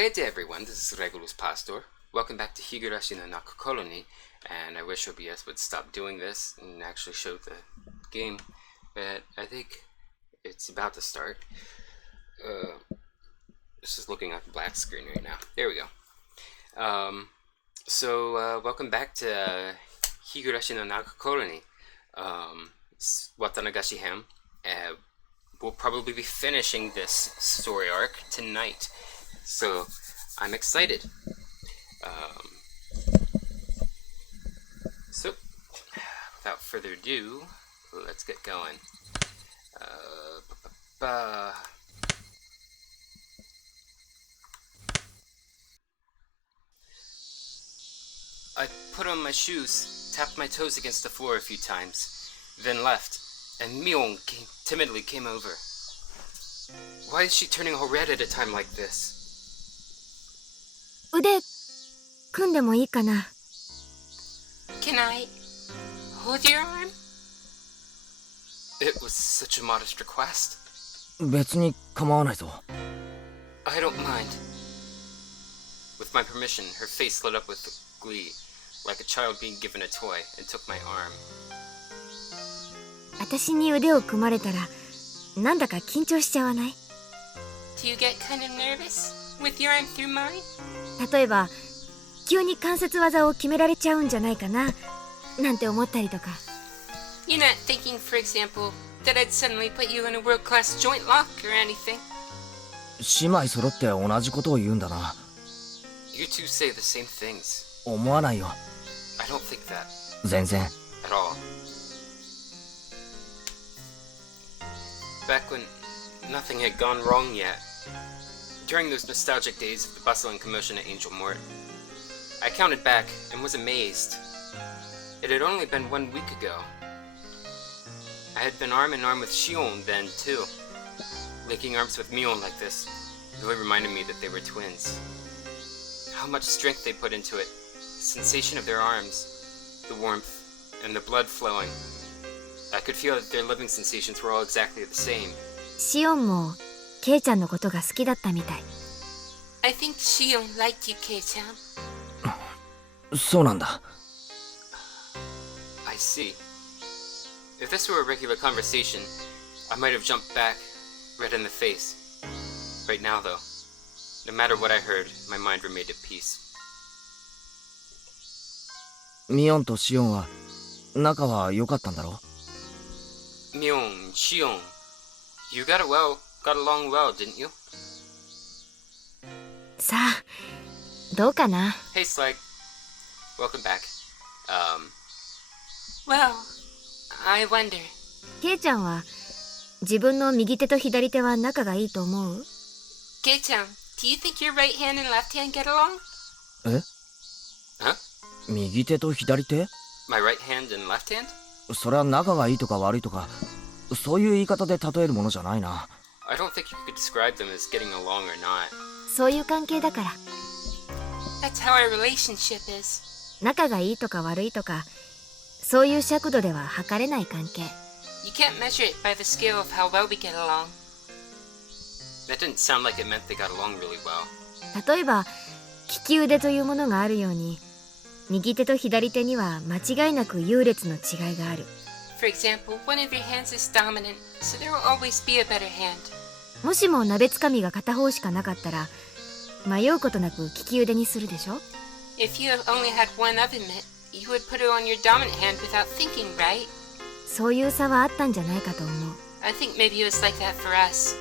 Away to everyone, this is Regulus Pastor. Welcome back to Higurashi no Naku Koro, and I wish OBS would stop doing this and actually show the game, but I think it's about to start. This is looking at the black screen right now. There we go. Welcome back to Higurashi no Naku Koro, Watanagashi Ham. We'll probably be finishing this story arc tonight, so I'm excited. So, without further ado, let's get going. I put on my shoes, tapped my toes against the floor a few times, then left, and Mion timidly came over. Why is she turning all red at a time like this? 腕組んでもいいかな? Can I hold your arm? It was such a modest request. 別に構わないぞ。 I don't mind. With my permission, her face lit up with glee, like a child being given a toy, and took my arm. 私に腕を組まれたらなんだか緊張しちゃわない? Do you get kind of nervous with your arm through mine? 例えば急に関節技を決められちゃうんじゃないかななんて思ったりとか。 You're not thinking, for example, that I'd suddenly put you in a world-class joint lock or anything? 姉妹揃って同じことを言うんだな。 You two say the same things. 思わないよ。 I don't think that. 全然。 At all. Back when nothing had gone wrong yet, during those nostalgic days of the bustle and commotion at Angel Mort, I counted back and was amazed. It had only been 1 week ago. I had been arm in arm with Shion then, too. Linking arms with Mion like this really reminded me that they were twins. How much strength they put into it, the sensation of their arms, the warmth, and the blood flowing. I could feel that their living sensations were all exactly the same. シオンもケイちゃんのことが好きだったみたい。 I think Shion liked you, Kei-chan. そうなんだ。 I see. If this were a regular conversation, I might have jumped back, red in the face. Right now, though, no matter what I heard, my mind remained at peace. ミオンとシオンは仲は良かったんだろ? Mion, Shion, you got along well, didn't you? さあ、どうかな? Hey, Slag. Welcome back. Well, I wonder. ケイちゃんは自分の右手と左手は仲がいいと思う? Kei-chan, do you think your right hand and left hand get along? え? Huh? 右手と左手? My right hand and left hand? それは仲がいいとか悪いとか、そういう言い方で例えるものじゃないな。 I don't think you could describe them as getting along or not. そういう関係だから。 That's how our relationship is. 仲がいいとか悪いとか、そういう尺度では測れない関係。 You can't measure it by the scale of how well we get along. That didn't sound like it meant they got along really well. 例えば利き腕というものがあるように、右手と左手には間違いなく優劣の違いがある。 For example, one of your hands is dominant, so there will always be a better hand. もしも鍋つかみが片方しかなかったら、迷うことなく利き腕にするでしょ? If you only had one oven mitt, you would put it on your dominant hand without thinking, right? そういう差はあったんじゃないかと思う。 I think maybe it was like that for us.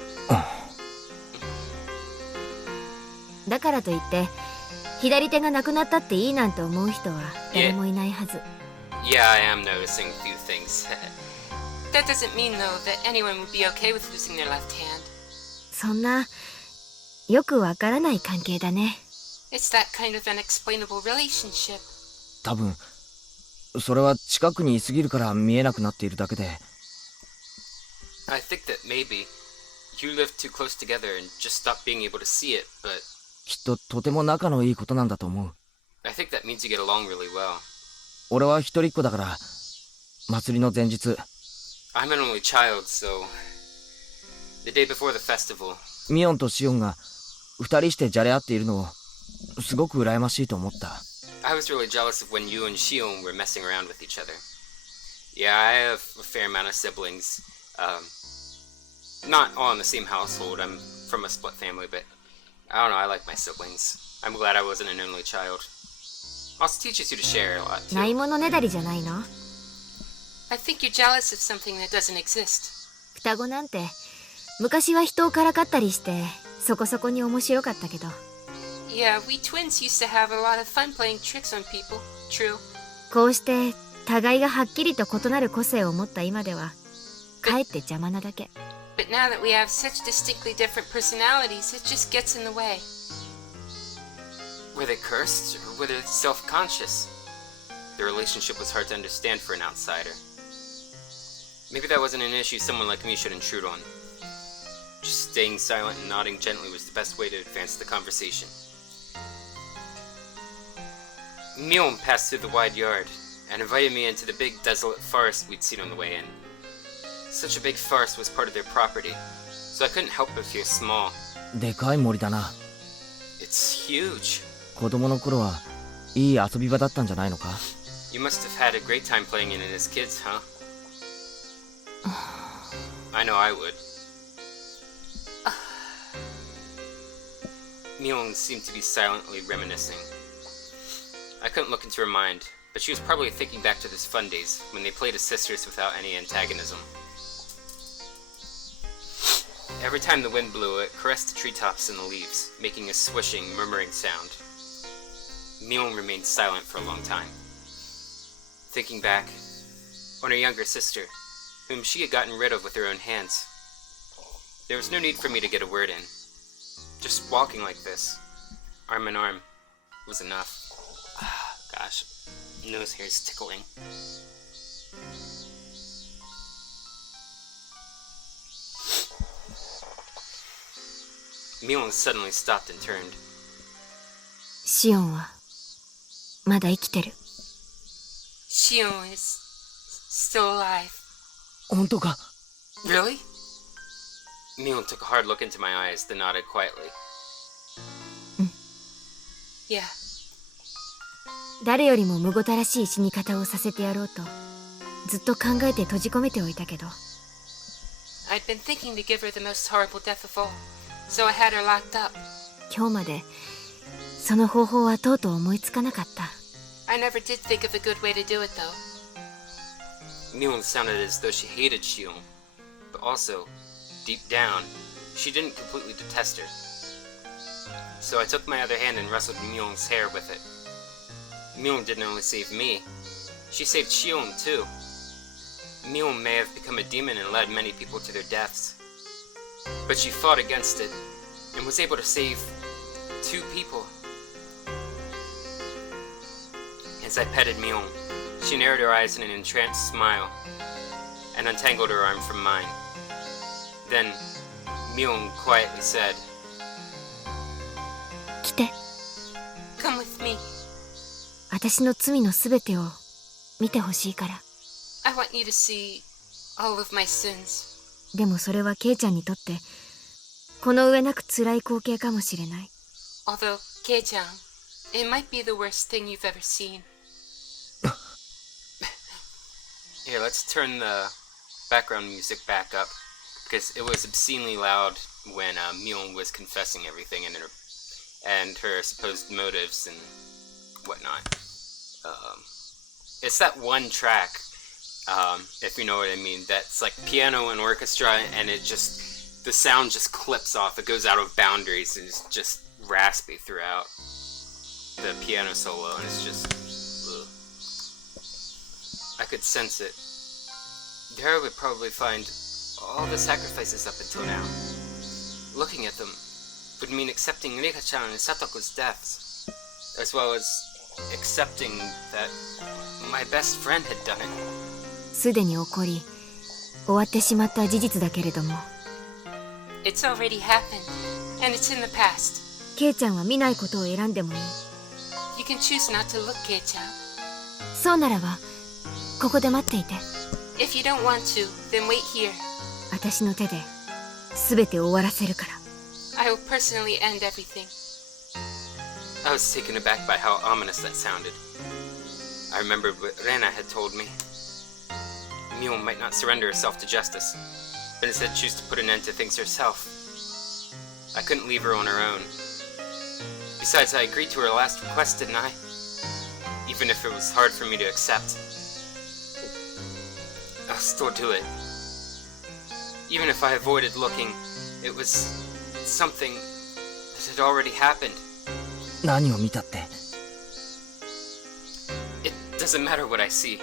だからといって左手がなくなったっていいなんて思う人は誰もいないはず。 Yeah, I am noticing a few things. That doesn't mean, though, that anyone would be okay with losing their left hand. そんなよくわからない関係だね。 It's that kind of unexplainable relationship. 多分それは近くにいすぎるから見えなくなっているだけで。 I think that maybe you live too close together and just stop being able to see it, but きっととても仲のいいことなんだと思う。 I think that means you get along really well. 俺は一人っ子だから、祭りの前日。I'm an only child, so the day before the festival. ミオンとシオンが二人してじゃれ合っているのをすごく羨ましいと思った。I was really jealous of when you and Shion were messing around with each other. Yeah, I have a fair amount of siblings. Not all in the same household. I'm from a split family, but I don't know, I like my siblings. I'm glad I wasn't an only child. Also teaches you to share a lot, ない too. ものねだりじゃないの？ I think you're jealous of something that doesn't exist. 双子なんて昔は人をからかったりしてそこそこに面白かったけど、 Yeah, we twins used to have a lot of fun playing tricks on people. True. こうして互いがはっきりと異なる個性を持った今ではかえって邪魔なだけ。 But now that we have such distinctly different personalities, it just gets in the way. Were they cursed, or were they self-conscious? The relationship was hard to understand for an outsider. Maybe that wasn't an issue someone like me should intrude on. Just staying silent and nodding gently was the best way to advance the conversation. Mion passed through the wide yard and invited me into the big desolate forest we'd seen on the way in. Such a big forest was part of their property, so I couldn't help but feel small. でかい森だな。 It's huge. 子供の頃はいい遊び場だったんじゃないのか？ You must have had a great time playing in it as kids, huh? I know I would. Mion seemed to be silently reminiscing. I couldn't look into her mind, but she was probably thinking back to those fun days when they played as sisters without any antagonism. Every time the wind blew, it caressed the treetops and the leaves, making a swishing, murmuring sound. Mion remained silent for a long time. Thinking back on her younger sister, whom she had gotten rid of with her own hands. There was no need for me to get a word in. Just walking like this, arm in arm, was enough. Gosh, nose hair is tickling. Mion suddenly stopped and turned. シオンはまだ生きてる。 Shion is still alive. 本当か？ Really? Mion took a hard look into my eyes, then nodded quietly. Yeah. 誰よりもむごたらしい死に方をさせてやろうとずっと考えて閉じ込めておいたけど、 I'd been thinking to give her the most horrible death of all, so I had her locked up. 今日までその方法はとうとう思いつかなかった。 I never did think of a good way to do it, though. Mion sounded as though she hated Shion, but also, deep down, she didn't completely detest her. So I took my other hand and wrestled Mion's hair with it. Mion didn't only save me, she saved Shion too. Mion may have become a demon and led many people to their deaths, but she fought against it and was able to save 2 people. As I petted Mion, she narrowed her eyes in an entranced smile and untangled her arm from mine. Then, Mion quietly said, 来て、 Come with me. 私の罪のすべてを見てほしいから。 I want you to see all of my sins. でもそれはケイちゃんにとってこの上なく辛い光景かもしれない。 Although, Kei-chan, it might be the worst thing you've ever seen. Here, let's turn the background music back up, because it was obscenely loud when Mion was confessing everything and her supposed motives and whatnot. It's that one track, if you know what I mean, that's like piano and orchestra, and the sound just clips off. It goes out of boundaries and it's just raspy throughout the piano solo, and it's just ugh. I could sense it. There I would probably find all the sacrifices up until now. Looking at them would mean accepting Rika-chan and Satoku's deaths, as well as accepting that my best friend had done it. すでに起こり終わってしまった事実だけれども、 It's already happened, and it's in the past. ケイちゃんは見ないことを選んでもいい。 You can choose not to look, Kei-chan. そうならばここで待っていて。 If you don't want to, then wait here. 私の手で全て終わらせるから。I will personally end everything. I was taken aback by how ominous that sounded. I remembered what Rena had told me. Mion might not surrender herself to justice, but instead choose to put an end to things herself. I couldn't leave her on her own. Besides, I agreed to her last request, didn't I? Even if it was hard for me to accept. I'll still do it. Even if I avoided looking, it was something that had already happened. 何を見たって？ It doesn't matter what I see.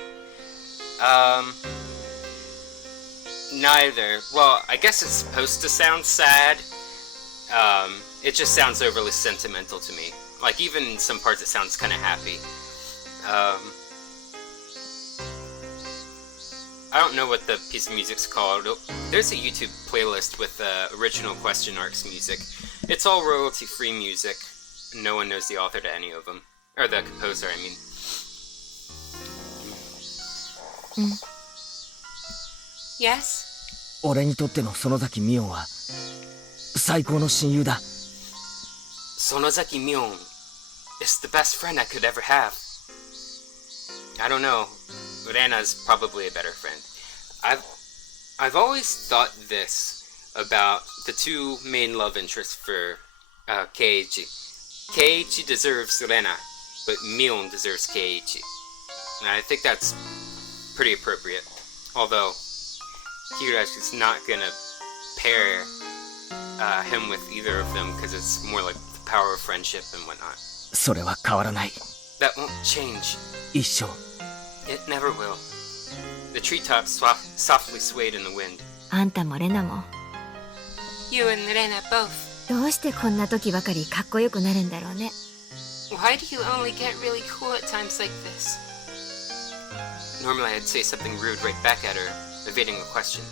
Neither. Well, I guess it's supposed to sound sad. It just sounds overly sentimental to me. Like, even in some parts it sounds kind of happy. I don't know what the piece of music's called. There's a YouTube playlist with original question arcs music. It's all royalty-free music. No one knows the author to any of them. Or the composer, I mean. Yes? 俺にとっての園崎美音は最高の親友だ。Sonozaki Mion is the best friend I could ever have. I don't know. Rena's probably a better friend. I've always thought this about the two main love interests for Keiichi. Keiichi deserves Rena, but Mion deserves Keiichi. And I think that's pretty appropriate. Although Higurashi's not gonna pair him with either of them because it's more like the power of friendship and whatnot. それは変わらない。 That won't change. 一生。 It never will. The treetops softly swayed in the wind. あんたもレナも You and Rena both. どうしてこんな時ばかりかっこよくなるんだろうね。 Why do you only get really cool at times like this? Normally I'd say something rude right back at her, evading the question.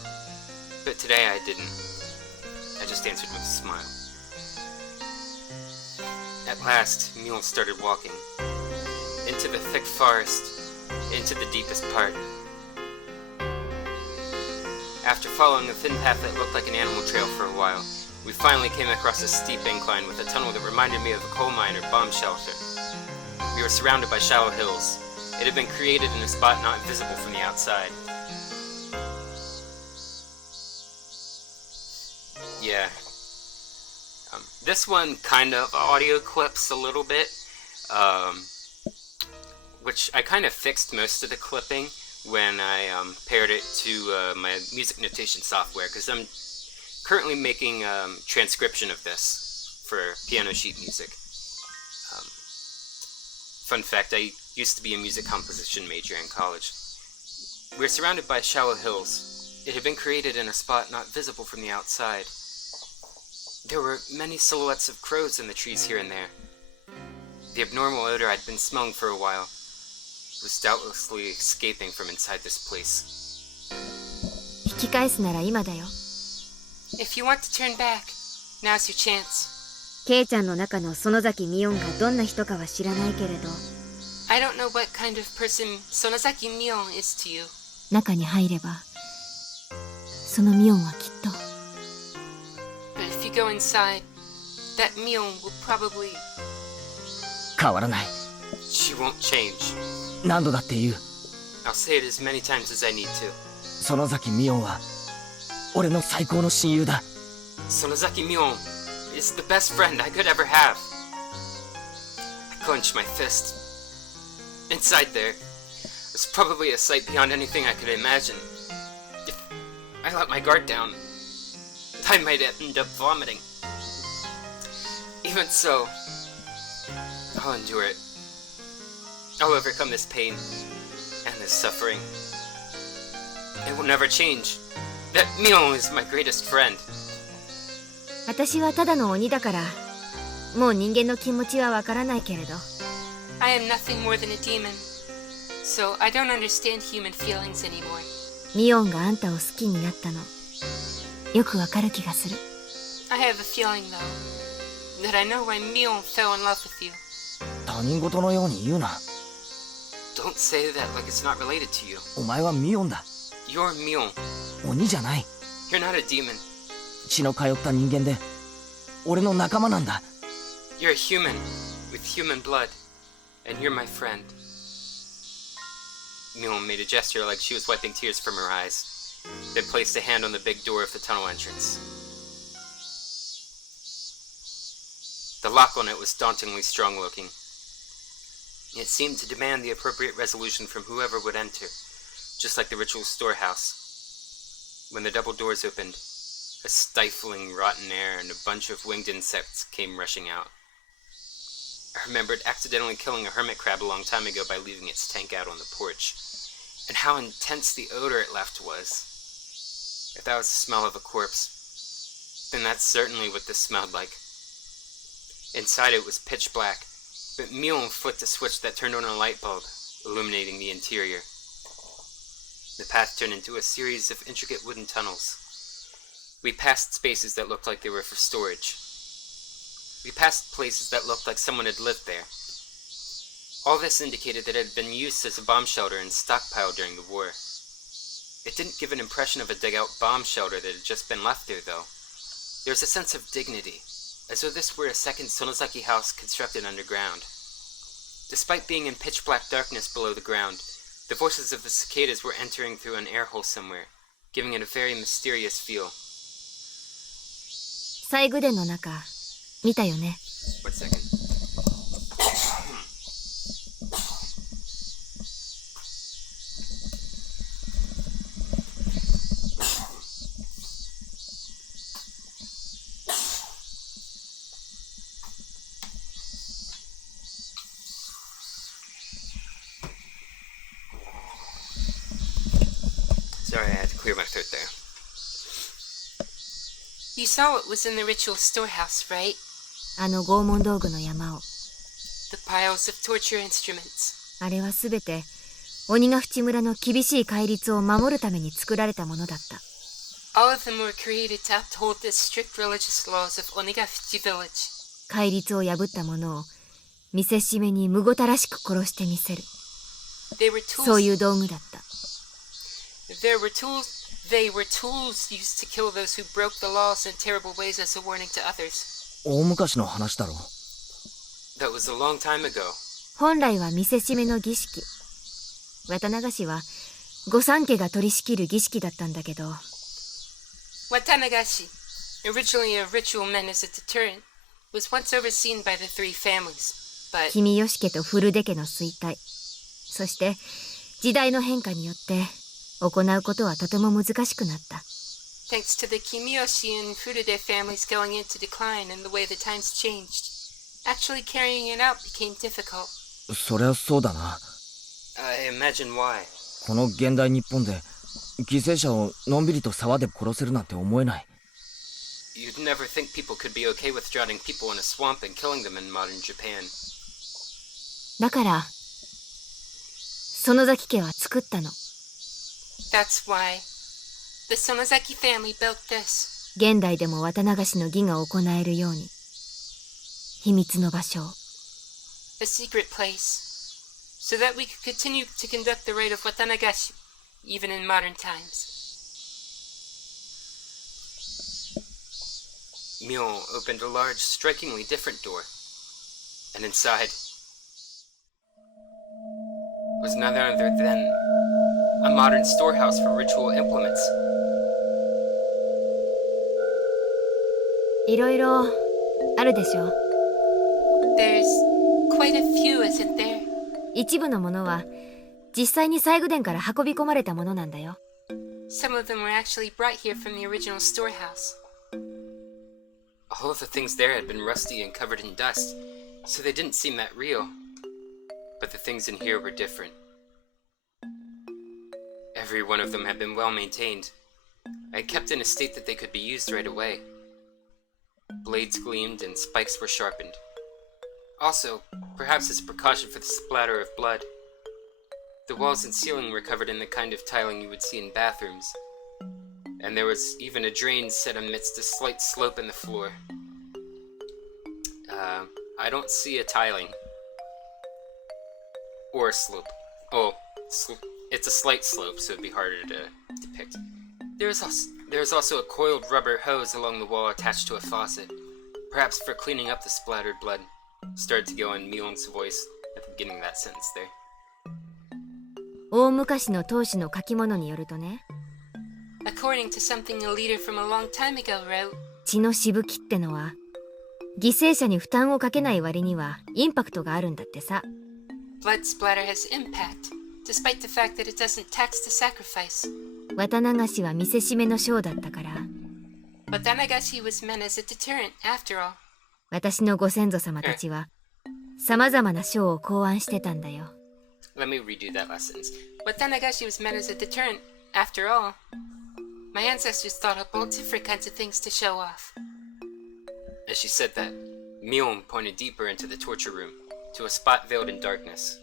But today I didn't. I just answered with a smile. At last, Mion started walking. Into the thick forest, into the deepest part. After following a thin path that looked like an animal trail for a while, we finally came across a steep incline with a tunnel that reminded me of a coal mine or bomb shelter. We were surrounded by shallow hills. It had been created in a spot not visible from the outside. Yeah. This one kind of audio clips a little bit, which I kind of fixed most of the clipping when I paired it to my music notation software, because I'm currently making transcription of this for piano sheet music. Fun fact, I used to be a music composition major in college. We're surrounded by shallow hills. It had been created in a spot not visible from the outside. There were many silhouettes of crows in the trees here and there. The abnormal odor I'd been smelling for a while was doubtlessly escaping from inside this place. 引き返すなら今だよ。 If you want to turn back, now's your chance. ケイちゃんの中の園崎美音がどんな人かは知らないけれど、 I don't know what kind of person Sonozaki Mion is to you. 中に入れば、その美音はきっと But if you go inside, that Mion will probably... 変わらない。 She won't change. 何度だって言う。 I'll say it as many times as I need to. 園崎美音は俺の最高の親友だ。 Sonozaki Mion is the best friend I could ever have. I clenched my fist. Inside there was probably a sight beyond anything I could imagine. If I let my guard down, I might end up vomiting. Even so, I'll endure it. I'll overcome this pain and this suffering. It will never change. That Mion is my greatest friend. 私はただの鬼だから、もう人間の気持ちはわからないけれど、 I am nothing more than a demon, so I don't understand human feelings anymore. ミオンがあんたを好きになったの、よくわかる気がする。 I have a feeling, though, that I know why Mion fell in love with you. 他人事のように言うな。 Don't say that like it's not related to you. お前はミオンだ。 You're Mion. 鬼じゃない。 You're not a demon. 血の通った人間で俺の仲間なんだ。 You're a human, with human blood, and you're my friend. Mion made a gesture like she was wiping tears from her eyes, then placed a hand on the big door of the tunnel entrance. The lock on it was dauntingly strong-looking. It seemed to demand the appropriate resolution from whoever would enter, just like the ritual storehouse. When the double doors opened, a stifling, rotten air and a bunch of winged insects came rushing out. I remembered accidentally killing a hermit crab a long time ago by leaving its tank out on the porch, and how intense the odor it left was. If that was the smell of a corpse, then that's certainly what this smelled like. Inside it was pitch black, but Mion flicked a switch that turned on a light bulb, illuminating the interior. The path turned into a series of intricate wooden tunnels. We passed spaces that looked like they were for storage. We passed places that looked like someone had lived there. All this indicated that it had been used as a bomb shelter and stockpile during the war. It didn't give an impression of a dug-out bomb shelter that had just been left there, though. There was a sense of dignity, as though this were a second Sonozaki house constructed underground. Despite being in pitch-black darkness below the ground, the voices of the cicadas were entering through an air hole somewhere, giving it a very mysterious feel. 最後殿の中見たよね。 One second. Sorry, I had to clear my throat there. You saw what was in the ritual storehouse, right? あの拷問道具の山を。 The piles of torture instruments. あれはすべて鬼ヶ淵村の厳しい戒律を守るために作られたものだった。 All of them were created to uphold the strict religious laws of Watanagashi village. 戒律を破った者を見せしめにむごたらしく殺してみせる。 They were tools. そういう道具だった。 They were tools used to kill those who broke the laws in terrible ways as a warning to others. 大昔の話だろ。 That was a long time ago. 本来は見せしめの儀式。渡流しは御三家が取り仕切る儀式だったんだけど。 Watanagashi, originally a ritual meant as a deterrent, was once overseen by the three families, but 君吉家と古出家の衰退。そして時代の変化によって行うことはとても難しくなった。 thanks to the Kimiyoshi and Furude families going into decline and the way the times changed, actually carrying it out became difficult. そりゃそうだな。 I imagine why. この現代日本で犠牲者をのんびりと沢で殺せるなんて思えない。 You'd never think people could be okay with drowning people in a swamp and killing them in modern Japan. だから園崎家は作ったの。 That's why the Sonozaki family built this. 現代でも渡流しの儀が行えるように。秘密の場所を。 A secret place, so that we could continue to conduct the rite of Watanagashi, even in modern times. Mion opened a large, strikingly different door, and inside was none other than a modern storehouse for ritual implements. いろいろあるでしょ。 There's quite a few, isn't there? 一部のものは実際に西宮殿から運び込まれたものなんだよ。 Some of them were actually brought here from the original storehouse. All of the things there had been rusty and covered in dust, so they didn't seem that real. But the things in here were different. Every one of them had been well maintained, and kept in a state that they could be used right away. Blades gleamed and spikes were sharpened. Also, perhaps as a precaution for the splatter of blood, the walls and ceiling were covered in the kind of tiling you would see in bathrooms, and there was even a drain set amidst a slight slope in the floor. I don't see a tiling. Or a slope. Oh, it's a slight slope, so it'd be harder to depict. There is also a coiled rubber hose along the wall attached to a faucet, Perhaps for cleaning up the splattered blood, started to go in Mion's voice at the beginning of that sentence there. 大昔の当主の書き物によるとね、 According to something a leader from a long time ago wrote, 血のしぶきってのは犠牲者に負担をかけない割にはインパクトがあるんだってさ。 blood splatter has impact, despite the fact that it doesn't tax the sacrifice. 綿流しは見せしめのショーだったから、 Watanagashi was meant as a deterrent, after all. 私のご先祖様たちは様々なショーを考案してたんだよ。 Let me redo that last sentence. Watanagashi was meant as a deterrent, after all. My ancestors thought up all different kinds of things to show off. As she said that, Mion pointed deeper into the torture room, to a spot veiled in darkness.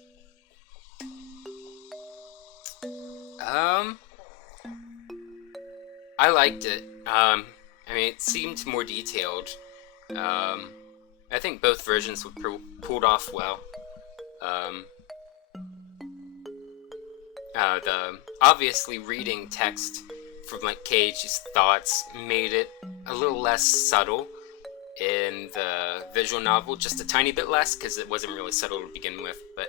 I liked it. I mean, it seemed more detailed. I think both versions were pulled off well. The obviously reading text from like Keiichi's thoughts made it a little less subtle in the visual novel, just a tiny bit less, because it wasn't really subtle to begin with, but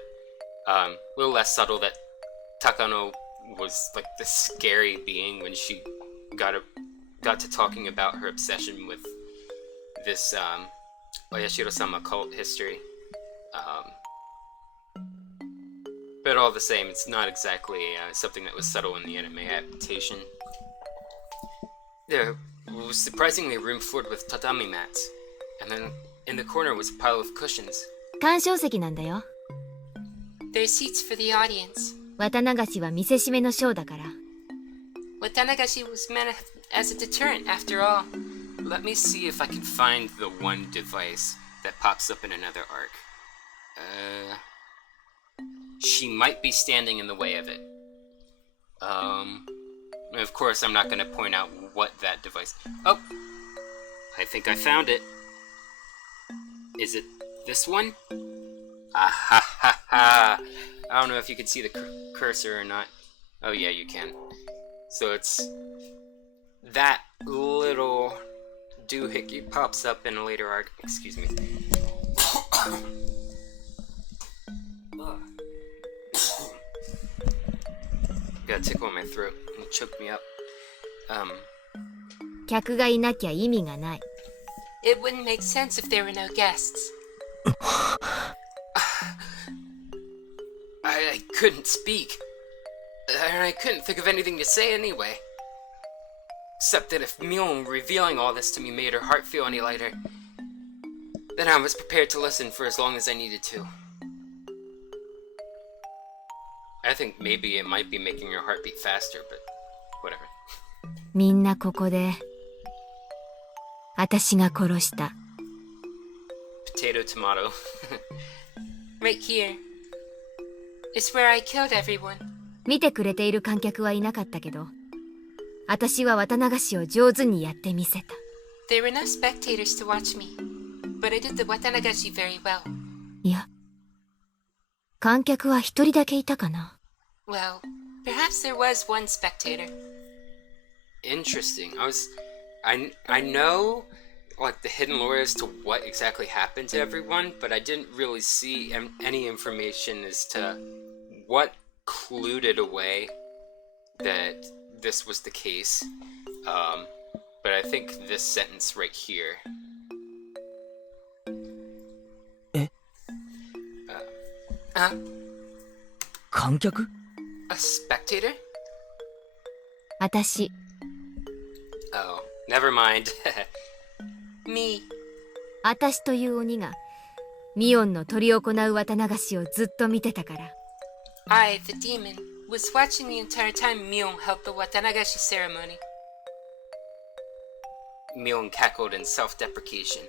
a little less subtle that Takano was like this scary being when she got to talking about her obsession with this Oyashiro-sama cult history. But all the same, it's not exactly something that was subtle in the anime adaptation. There was surprisingly a room floored with tatami mats, and then in the corner was a pile of cushions. 鑑賞席なんだよ。 There's seats for the audience. 綿流しは見せしめのショーだから。 Watanagashi was meant as a deterrent, after all. Let me see if I can find the one device that pops up in another arc. She might be standing in the way of it. Of course, I'm not going to point out what that device... Oh! I think I found it. Is it this one? Ah ha ha ha! I don't know if you can see the cursor or not. Oh yeah, you can. So it's... that little doohickey pops up in a later arc. Excuse me. Got a tickle in my throat. It choked me up. 客がいなきゃ意味がない。 It wouldn't make sense if there were no guests. I couldn't speak. And I couldn't think of anything to say anyway. Except that if Mion revealing all this to me made her heart feel any lighter, then I was prepared to listen for as long as I needed to. I think maybe it might be making your heart beat faster, but whatever. みんなここで私が殺した。 Potato, tomato. Right here. It's where I killed everyone. 見てくれている観客はいなかったけど、私は綿流しを上手にやってみせた。 There were no spectators to watch me, but I did the Watanagashi very well. いや、観客は一人だけいたかな。 Well, perhaps there was one spectator. Interesting. I know like the hidden lore as to what exactly happened to everyone, but I didn't really see any information as to what clued it away that this was the case. But I think this sentence right here. え？ 観客？ A spectator? 私、 Oh, never mind. Me. 私という鬼がミオンの執り行う綿流しをずっと見てたから。 I, the demon, was watching the entire time Mion held the Watanagashi ceremony. Mion cackled in self-deprecation.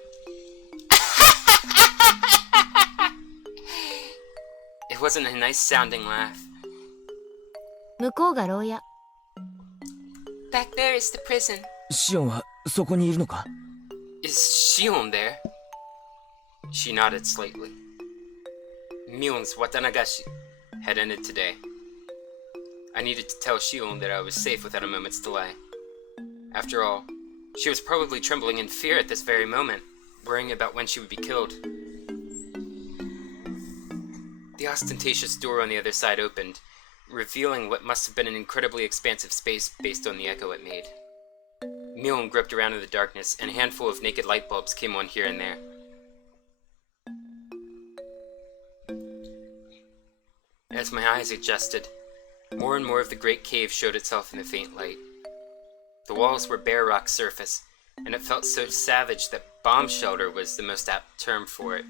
It wasn't a nice sounding laugh. 向こうが牢屋。 Back there is the prison. シオンはそこにいるのか？ Is Shion there? She nodded slightly. Mion's Watanagashi had ended today. I needed to tell Shion that I was safe without a moment's delay. After all, she was probably trembling in fear at this very moment. worrying about when she would be killed. The ostentatious door on the other side opened, revealing what must have been an incredibly expansive space based on the echo it made. Mion groped around in the darkness, and a handful of naked light bulbs came on here and there. As my eyes adjusted, more and more of the great cave showed itself in the faint light. The walls were bare rock surface, and it felt so savage that bomb shelter was the most apt term for it.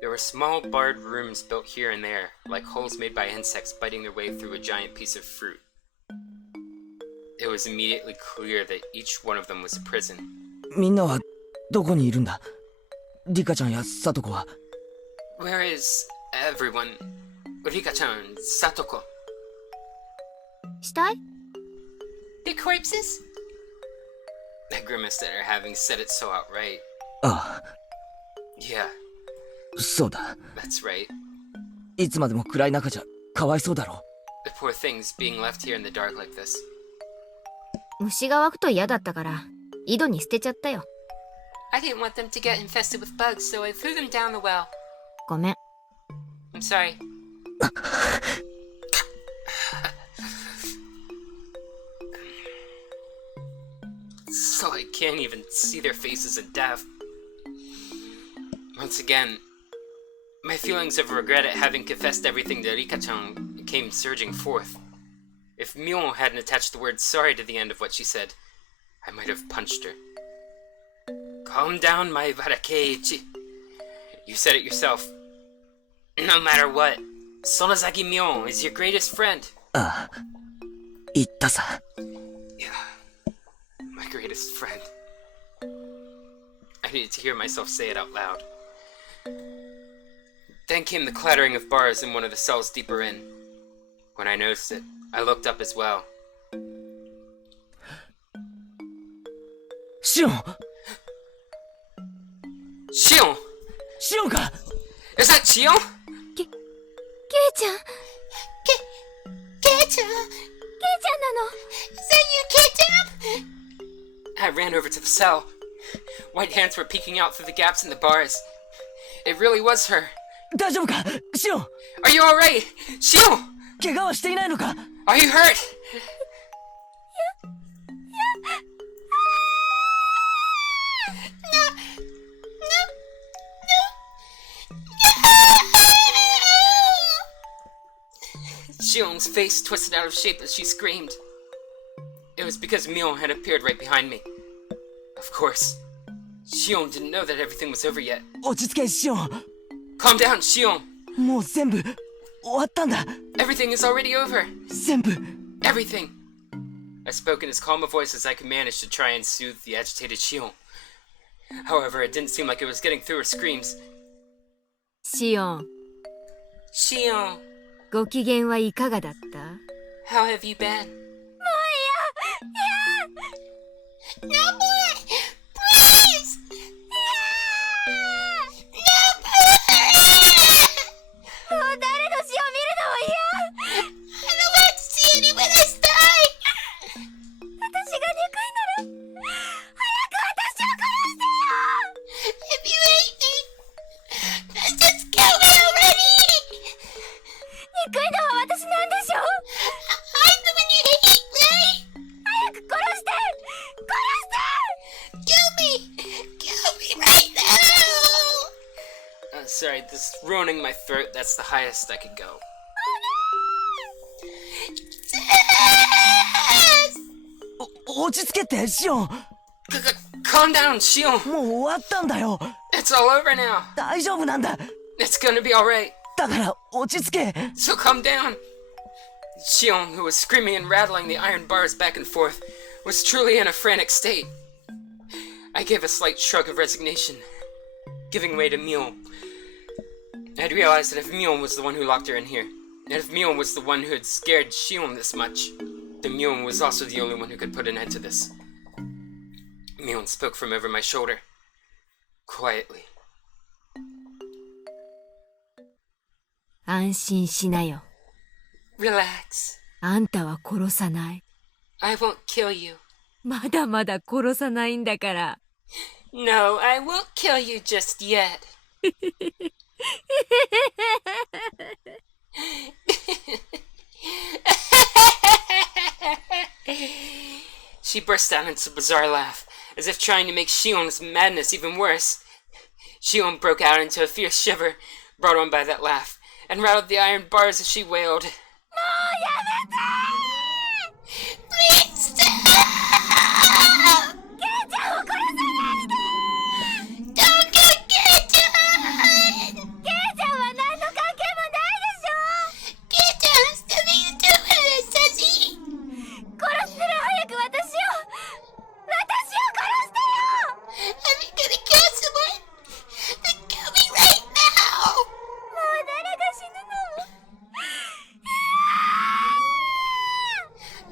There were small barred rooms built here and there, like holes made by insects biting their way through a giant piece of fruit. It was immediately clear that each one of them was a prison. みんなはどこにいるんだ？リカちゃんやサトコは。 Where is everyone? Rika-chan, Satoko. 死体？ The corpses? I grimaced at her having said it so outright. ああ、 Yeah, そうだ。 that's right. いつまでも暗い中じゃかわいそうだろ。 The poor things being left here in the dark like this. 虫が湧くと嫌だったから、井戸に捨てちゃったよ。I didn't want them to get infested with bugs, so I threw them down the well. ごめん。 I'm sorry. So I can't even see their faces in death. Once again, my feelings of regret at having confessed everything to Rika-chan came surging forth. If Mion hadn't attached the word sorry to the end of what she said, I might have punched her. Calm down, my Varakeiichi. You said it yourself. No matter what, Sonozaki Mion is your greatest friend. ああ、言ったさ。 Yeah, my greatest friend. I needed to hear myself say it out loud. Then came the clattering of bars in one of the cells deeper in. When I noticed it, I looked up as well. シオン、 Shion! シオンか。 Is that Shion? ケイちゃん。Ketchup! ケイちゃんなの。 Is that you, Ketchup? I ran over to the cell. White hands were peeking out through the gaps in the bars. It really was her. 大丈夫か、シオン。 Are you alright? Shion! 怪我はしていないのか。 Are you hurt? Shion's face twisted out of shape as she screamed. It was because Mion had appeared right behind me. Of course. Shion didn't know that everything was over yet. 落ち着け、シオン。 Calm down, Shion. もう全部終わったんだ。 Everything is already over. 全部。 Everything. I spoke in as calm a voice as I could manage to try and soothe the agitated Shion. However, it didn't seem like it was getting through her screams. シオン、 Shion, ご機嫌はいかがだった？ how have you been? No more! Please! No more! もう誰の死を見るのも嫌。 I don't want to see anyone else die! 私が憎いなら、早く私を殺してよ。 If you hate me, then just kill me already! 憎いのは私なんでしょ。 I'm the one you hate, right? 早く殺して。Kill me! Kill me right now! Sorry, this is ruining my throat. That's the highest I could go. Yes! 落ち着けってシオン。 Calm down, Shion. もう終わったんだよ。 It's all over now. 大丈夫なんだ。 It's gonna be alright. だから落ち着け。 So calm down. Shion, who was screaming and rattling the iron bars back and forth, was truly in a frantic state. I gave a slight shrug of resignation, giving way to Mion. I'd realized that if Mion was the one who locked her in here, and if Mion was the one who had scared Shion this much, then Mion was also the only one who could put an end to this. Mion spoke from over my shoulder, quietly. 安心しなよ。 Relax. あんたは殺さない。 I won't kill you. まだまだ殺さないんだから。No, I won't kill you just yet. She burst out into a bizarre laugh, as if trying to make Shion's madness even worse. Shion broke out into a fierce shiver, brought on by that laugh, and rattled the iron bars as she wailed. Please stop! Don't get Keichan! Keichan has nothing to do with this, does he? If you're gonna kill someone, then kill me right now!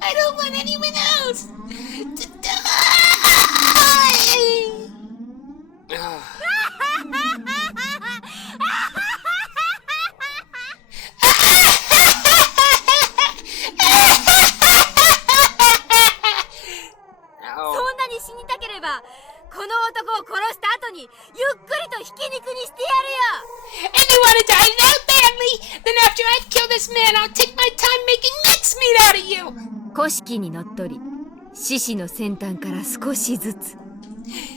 I don't want anyone else to die! Ow. そんなに死にたければこの男を殺した後にゆっくりとひき肉にしてやるよ If you want to die that badly, then after I've killed this man, I'll take my time making mincemeat out of you! 古式にのっとり獅子の先端から少しずつ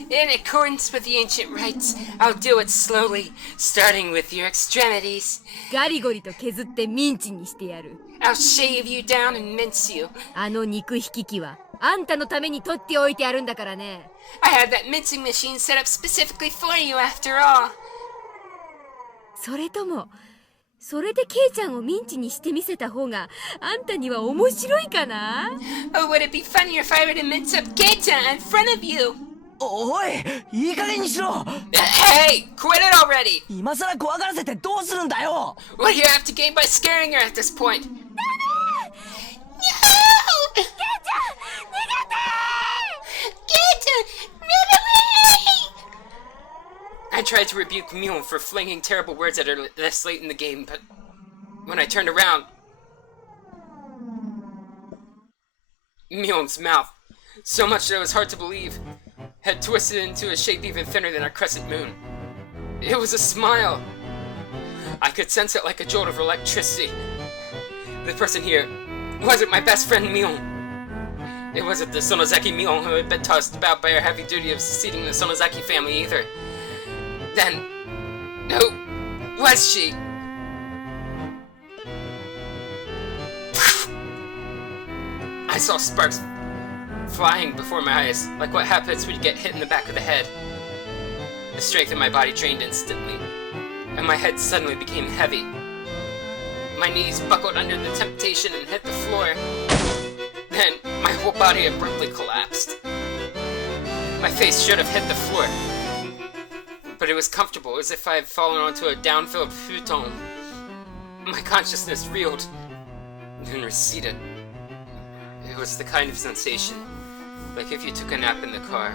In accordance with the ancient rites, I'll do it slowly, starting with your extremities. ガリゴリと削ってミンチにしてやる I'll shave you down and mince you. あの肉引き器はあんたのために取っておいてあるんだからね I had that mincing machine set up specifically for you after all. それともそれでケイちゃんをミンチにしてみせた方があんたには面白いかな Oh, would it be funnier if I were to mince up Keichan in front of you? おい、いい加減にしろ。 Hey, quit it already! 今さら怖がらせてどうするんだよ。 What do you have to gain by scaring her at this point? No! Keichan, run away! I tried to rebuke Mion for flinging terrible words at her this late in the game, but when I turned around, Mion's mouth, so much that it was hard to believe, had twisted into a shape even thinner than a crescent moon. It was a smile. I could sense it like a jolt of electricity. The person here wasn't my best friend Mion. It wasn't the Sonozaki Mion who had been tossed about by her heavy duty of succeeding the Sonozaki family either. Then, who was she? I saw sparks flying before my eyes, like what happens when you get hit in the back of the head. The strength in my body drained instantly, and my head suddenly became heavy. My knees buckled under the temptation and hit the floor. Then, my whole body abruptly collapsed. My face should have hit the floor, but it was comfortable, as if I had fallen onto a down-filled futon. My consciousness reeled, then receded. It was the kind of sensation, like if you took a nap in the car,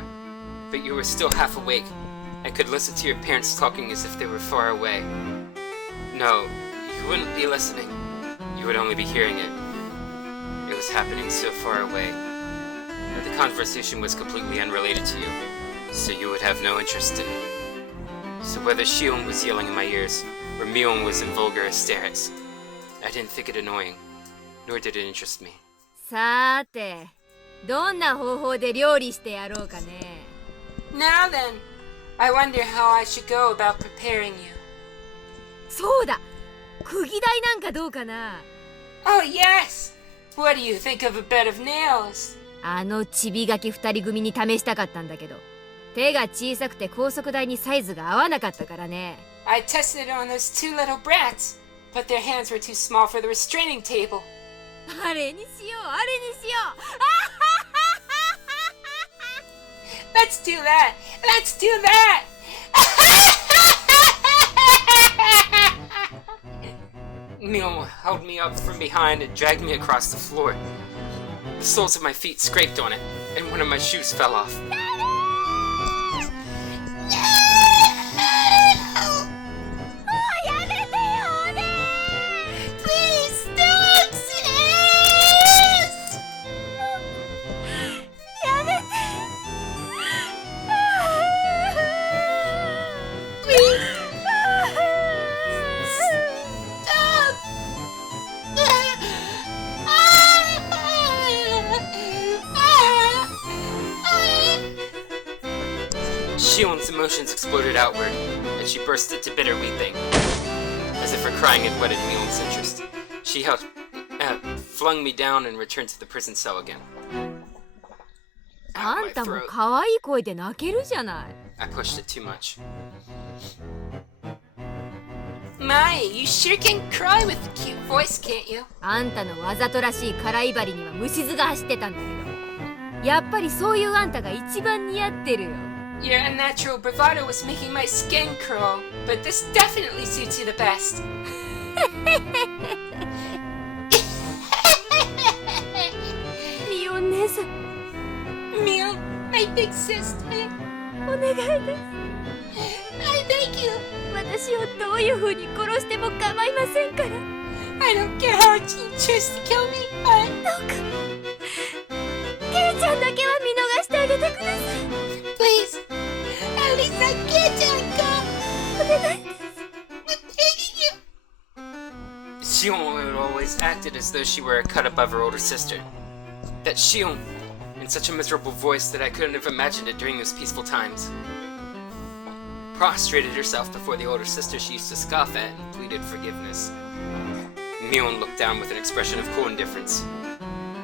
but you were still half awake and could listen to your parents talking as if they were far away. No, you wouldn't be listening. You would only be hearing it. It was happening so far away that the conversation was completely unrelated to you, so you would have no interest in it. So whether Shion was yelling in my ears, or Mion was in vulgar hysterics, I didn't think it annoying, nor did it interest me. さーてどんな方法で料理してやろうかね Now then, I wonder how I should go about preparing you. そうだ釘台なんかどうかな Oh yes! What do you think of a bed of nails? あのちびがき二人組に試したかったんだけど手が小さくて高速台にサイズが合わなかったからね I tested it on those two little brats, but their hands were too small for the restraining table. あれにしようあれにしよ Let's do that! Let's do that! Mion held me up from behind and dragged me across the floor. The soles of my feet scraped on it, and one of my shoes fell off. No! もうやめてよね Please stop, sis! やめて Shion's emotions exploded outward, and she burst into bitter weeping. As if her crying had whetted Mion's interest, she flung me down and returned to the prison cell again. あ Ow, ん my たも throat. 可愛い声で泣けるじゃない。 I pushed it too much. My, you sure can cry with a cute voice, can't you? あんたのわざとらしい空威張りには虫唾が走ってたんだけど、やっぱりそういうあんたが一番似合ってるよ。 Your unnatural bravado was making my skin crawl, but this definitely suits you the best. ミオン姉さん、 Mion, my big sister, お願いです。 I beg you. 私をどういう風に殺しても構いませんから。 I don't care how you choose to kill me, but どうかケイちゃんだけは見逃してあげてください。 please, at least I can't go. お願いです。 I'm begging you. Shion had always acted as though she were a cut above her older sister. That Shion, in such a miserable voice that I couldn't have imagined it during those peaceful times, prostrated herself before the older sister she used to scoff at and pleaded forgiveness. Mion looked down with an expression of cool indifference,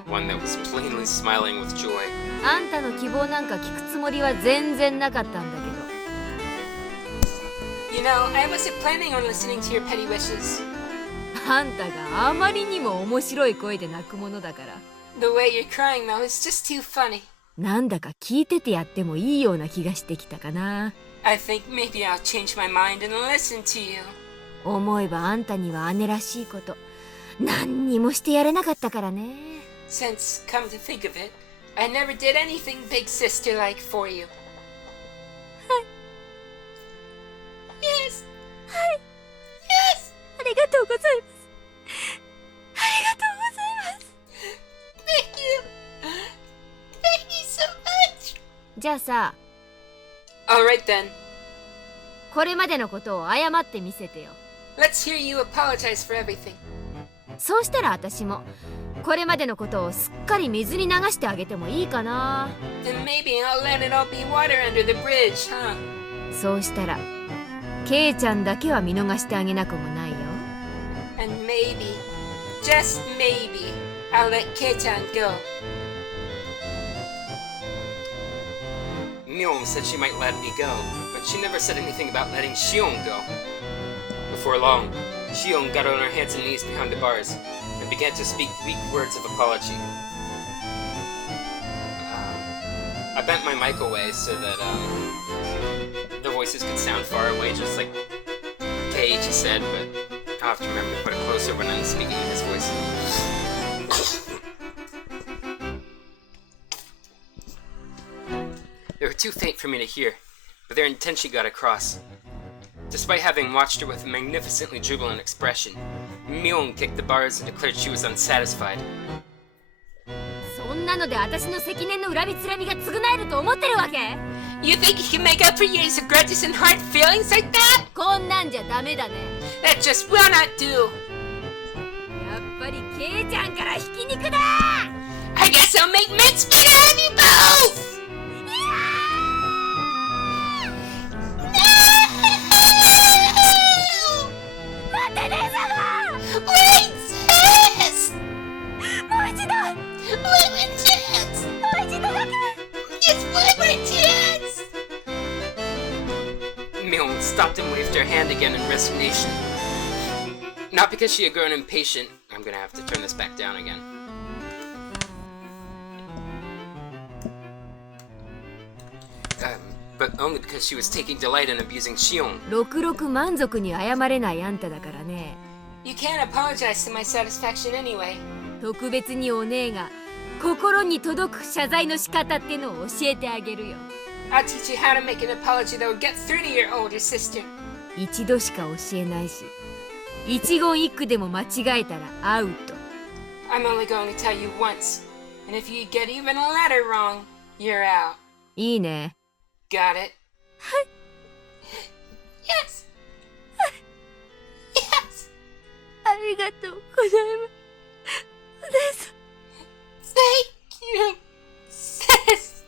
one that was plainly smiling with joy. あんたの希望なんか聞くつもりは全然なかったんだけど。 You know, I wasn't planning on listening to your petty wishes. あんたがあまりにも面白い声で泣くものだから、 The way you're crying, though, is just too funny. なんだか聞いててやってもいいような気がしてきたかな。 I think maybe I'll change my mind and listen to you. 思えばあんたには姉らしいこと何にもしてやれなかったからね。 Since, come to think of it, I never did anything big sister-like for you. Yes. Yes. ありがとうございます。ありがとうございます。 Thank you. Thank you so much. じゃあさ、 All right then. これまでのことを謝ってみせてよ。 Let's hear you apologize for everything. そうしたら私もこれまでのことをすっかり水に流してあげてもいいかな。 Then maybe I'll let it all be water under the bridge, huh? そうしたらケイちゃんだけは見逃してあげなくもないよ。 And maybe, just maybe, I'll let Kei-chan go. Mion said she might let me go, but she never said anything about letting Shion go. Before long, Shion got on her hands and knees behind the bars and began to speak weak words of apology. I bent my mic away so that the voices could sound far away, just like Keiichi said, but I'll have to remember to put it closer when I'm speaking in his voice. They were too faint for me to hear, but their intention got across. Despite having watched her with a magnificently jubilant expression, Mion kicked the bars and declared she was unsatisfied. そんなので私の積年の恨みつらみが償えると思ってるわけ？ You think you can make up for years of grudges and hard feelings like that? こんなんじゃダメだね。 That just will not do. やっぱりケイちゃんからひき肉だ。 I guess I'll make mincemeat out of you both! No! 待って姉様。 Princess! もう一度。 One more chance! もう一度だけ。 Just one more chance! Mion stopped and waved her hand again in resignation. Not because she had grown impatient. I'm gonna have to turn this back down again. But only because she was taking delight in abusing Shion. ろくろく満足に謝れないあんただからね。 You can't apologize to my satisfaction anyway. 特別にお姉が心に届く謝罪の仕方ってのを教えてあげるよ。 I'll teach you how to make an apology that will get through to your older sister. 一度しか教えないし、一言一句でも間違えたらアウト。 I'm only going to tell you once. And if you get even a letter wrong, you're out. いいね。 Got it? Yes! Yes! ありがとうございます。お姉さん。 Thank you, sis!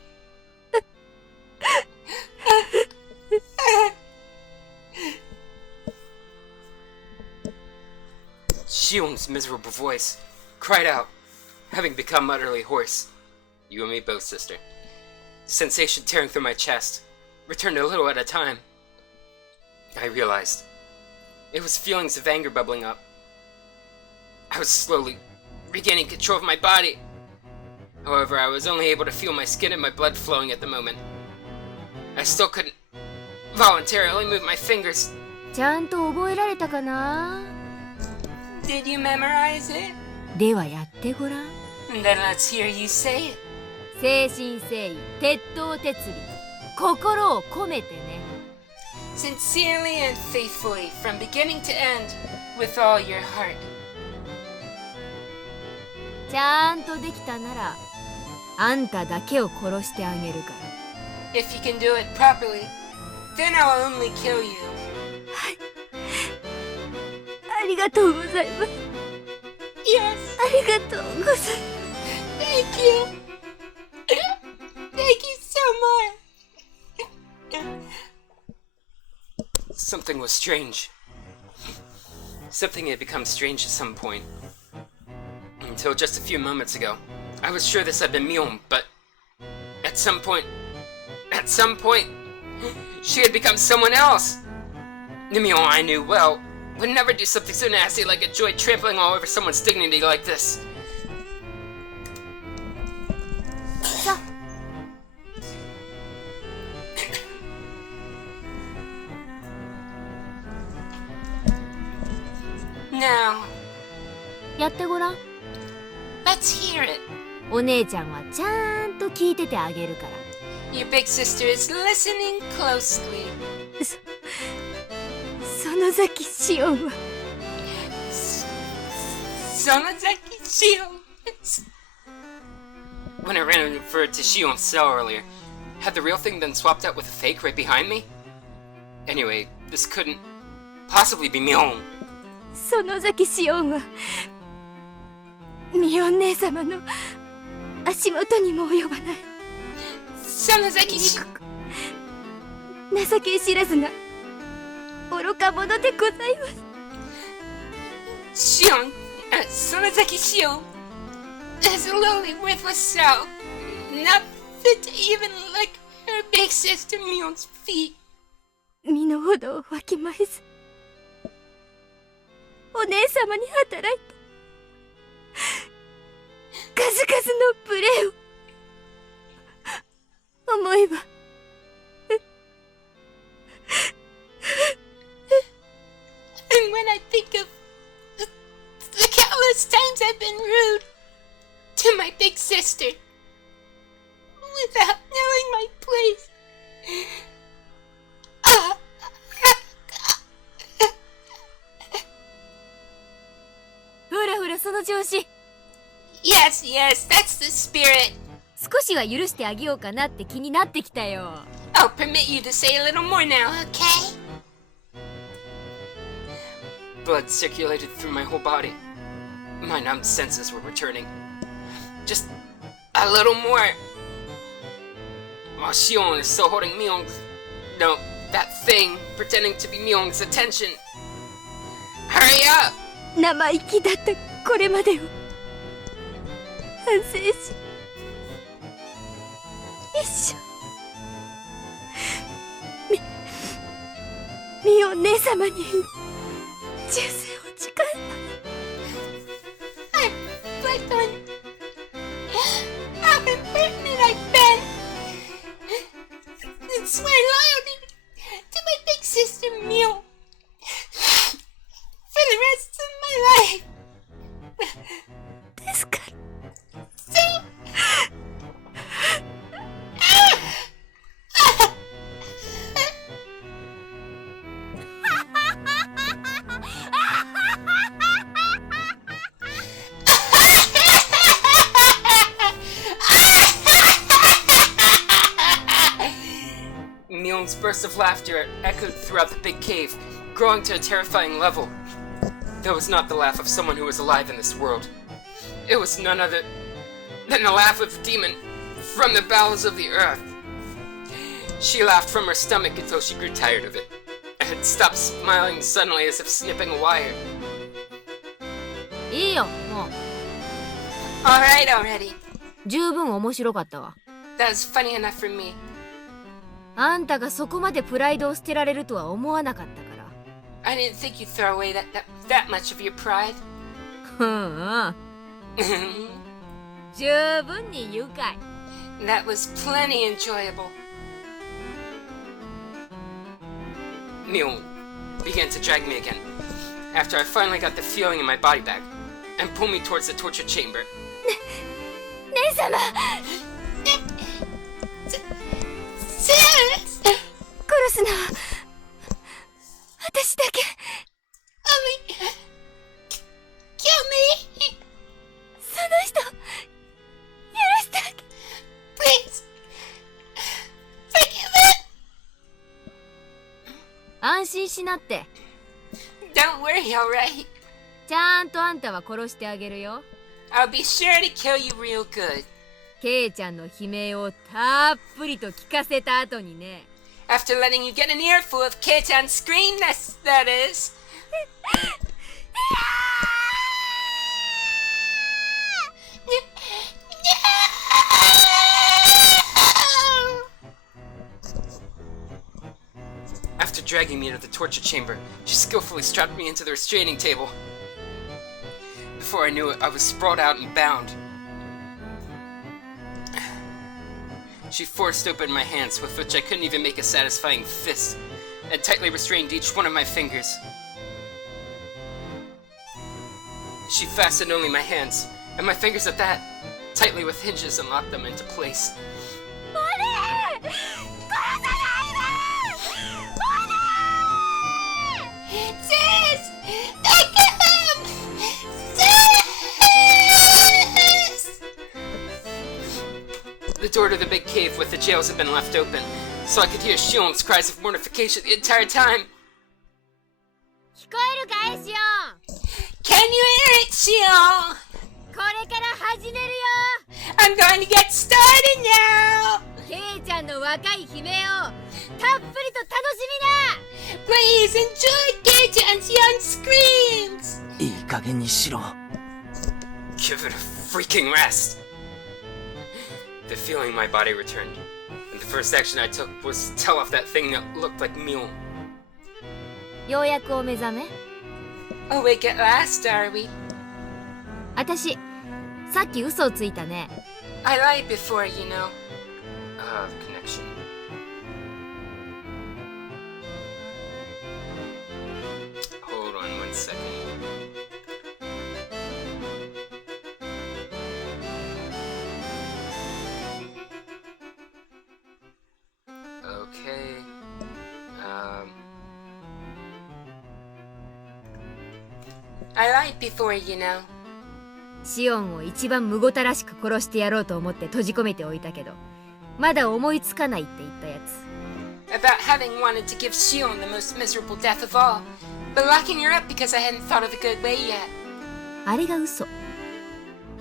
Shion's miserable voice cried out, having become utterly hoarse. You and me both, sister. Sensation tearing through my chest returned a little at a time. I realized it was feelings of anger bubbling up. I was slowly regaining control of my body. However, I was only able to feel my skin and my blood flowing at the moment. I still couldn't voluntarily move my fingers. ちゃんと覚えられたかな？ Did you memorize it? ではやってごらん。 Then let's hear you say it. 誠心誠意、鉄頭鉄尾、心を込めてね。 Sincerely and faithfully, from beginning to end, with all your heart. ちゃんとできたなら、あんただけを殺してあげるから。 If you can do it properly, then I'll only kill you. ありがとうございます。 Yes, ありがとうございます。 thank you. Thank you so much. Something was strange. Something had become strange at some point. Until just a few moments ago, I was sure this had been Mion, but at some point, she had become someone else. The Mion I knew well would never do something so nasty like enjoy trampling all over someone's dignity like this. さ Now, やってごらん。 let's hear it. お姉ちゃんはちゃんと聞いててあげるから。 Your big sister is listening closely. 園崎シオンは Sonozaki Shion. When I ran and referred to Shion's cell earlier, had the real thing been swapped out with a fake right behind me? Anyway, this couldn't possibly be Mion. 園崎シオンはミオン姉様の足元にも及ばない Sonozaki Shion. 情け知らずな愚か者でございます Shion. Sonozaki Shion is a lowly, worthless sow, not fit to even lick her big sister Mion's feet. 身の程をわきまえずお姉様に働いた数々の無礼を思えば And when I think of the countless times I've been rude to my big sister without knowing my place, ah, ほらほらその調子 yes, yes, that's the spirit. 少しは許してあげようかなって気になってきたよ I'll permit you to say a little more now, okay? Blood circulated through my whole body. My numb senses were returning. Just a little more. While Shion is still holding Mion's... No, that thing pretending to be Mion's attention. Hurry up! 生意気だったこれまでを反省し一生ミオン姉様に忠誠を誓います I reflect on how impertinent I've been and swear loyalty to my big sister Mion for the rest of my life. ですから So, Mion's burst of laughter echoed throughout the big cave, growing to a terrifying level. That was not the laugh of someone who was alive in this world. It was none other than the laugh of a demon from the bowels of the earth. She laughed from her stomach until she grew tired of it, and stopped smiling suddenly as if snipping a wire. いいよ、もう。Alright already. 十分面白かったわ。That was funny enough for me. あんたがそこまでプライドを捨てられるとは思わなかったから。I didn't think you'd throw away that much of your pride. 十分に愉快。That was plenty enjoyable. Mion began to drag me again, after I finally got the feeling in my body back, and pulled me towards the torture chamber. 姉様、殺すのは私だけ。Kill me! その人、許してあげ。 Please! Forgive it! 安心しなって。 Don't worry, alright? ちゃんとあんたは殺してあげるよ。 I'll be sure to kill you real good. ケイちゃんの悲鳴をたっぷりと聞かせた後にね。 After letting you get an earful of Kei-chan's scream, that is. After dragging me to the torture chamber, she skillfully strapped me into the restraining table. Before I knew it, I was sprawled out and bound. She forced open my hands, with which I couldn't even make a satisfying fist, and tightly restrained each one of my fingers. She fastened only my hands, and my fingers at that, tightly with hinges and locked them into place. Sis! Don't kill him! Sis! The door to the big cave with the jails had been left open, so I could hear Shion's cries of mortification the entire time. 聞こえるかい、シオン。 Can you hear it, Shion? これから始めるよ。 I'm going to get started now! ケイちゃんの若い悲鳴をたっぷりと楽しみな。 Please enjoy Kei-chan's young screams! いい加減にしろ。 Give it a freaking rest! The feeling in my body returned, and the first action I took was to tell off that thing that looked like Mion. ようやくお目覚め。 Awake at last, are we? 私、さっき嘘をついたね。 I lied before, you know. Connection. Hold on 1 second. Okay. I lied before, you know. シオンを一番むごたらしく殺してやろうと思って閉じ込めておいたけど、まだ思いつかないって言ったやつ。 About having wanted to give Shion the most miserable death of all, but locking her up because I hadn't thought of a good way yet. あれが嘘。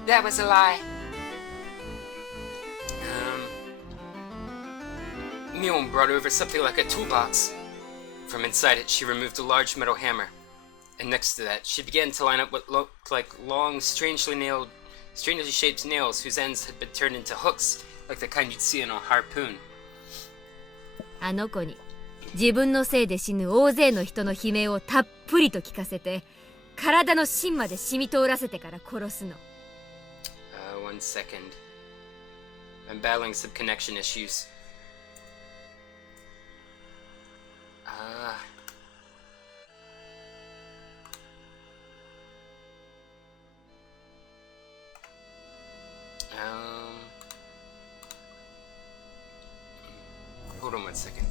That was a lie. Mion brought over something like a toolbox. From inside it, she removed a large metal hammer. And next to that, she began to line up what looked like long, strangely shaped nails whose ends had been turned into hooks, like the kind you'd see in a harpoon. あの子に自分のせいで死ぬ大勢の人の悲鳴をたっぷりと聞かせて、体の芯まで染み通らせてから殺すの。 1 second. I'm battling some connection issues. Hold on 1 second.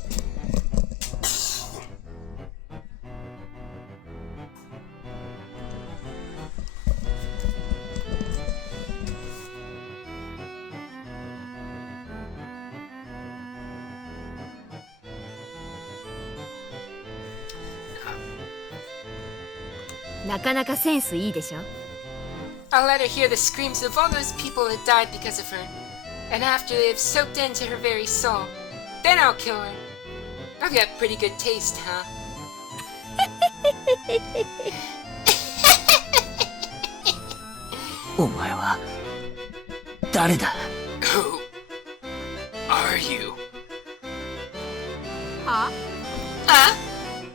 Na なかなかセンスいいでしょ。 I'll let her hear the screams of all those people that died because of her. And after they have soaked into her very soul, then I'll kill her. I've got pretty good taste, huh? お前は誰だ？ Who are you? は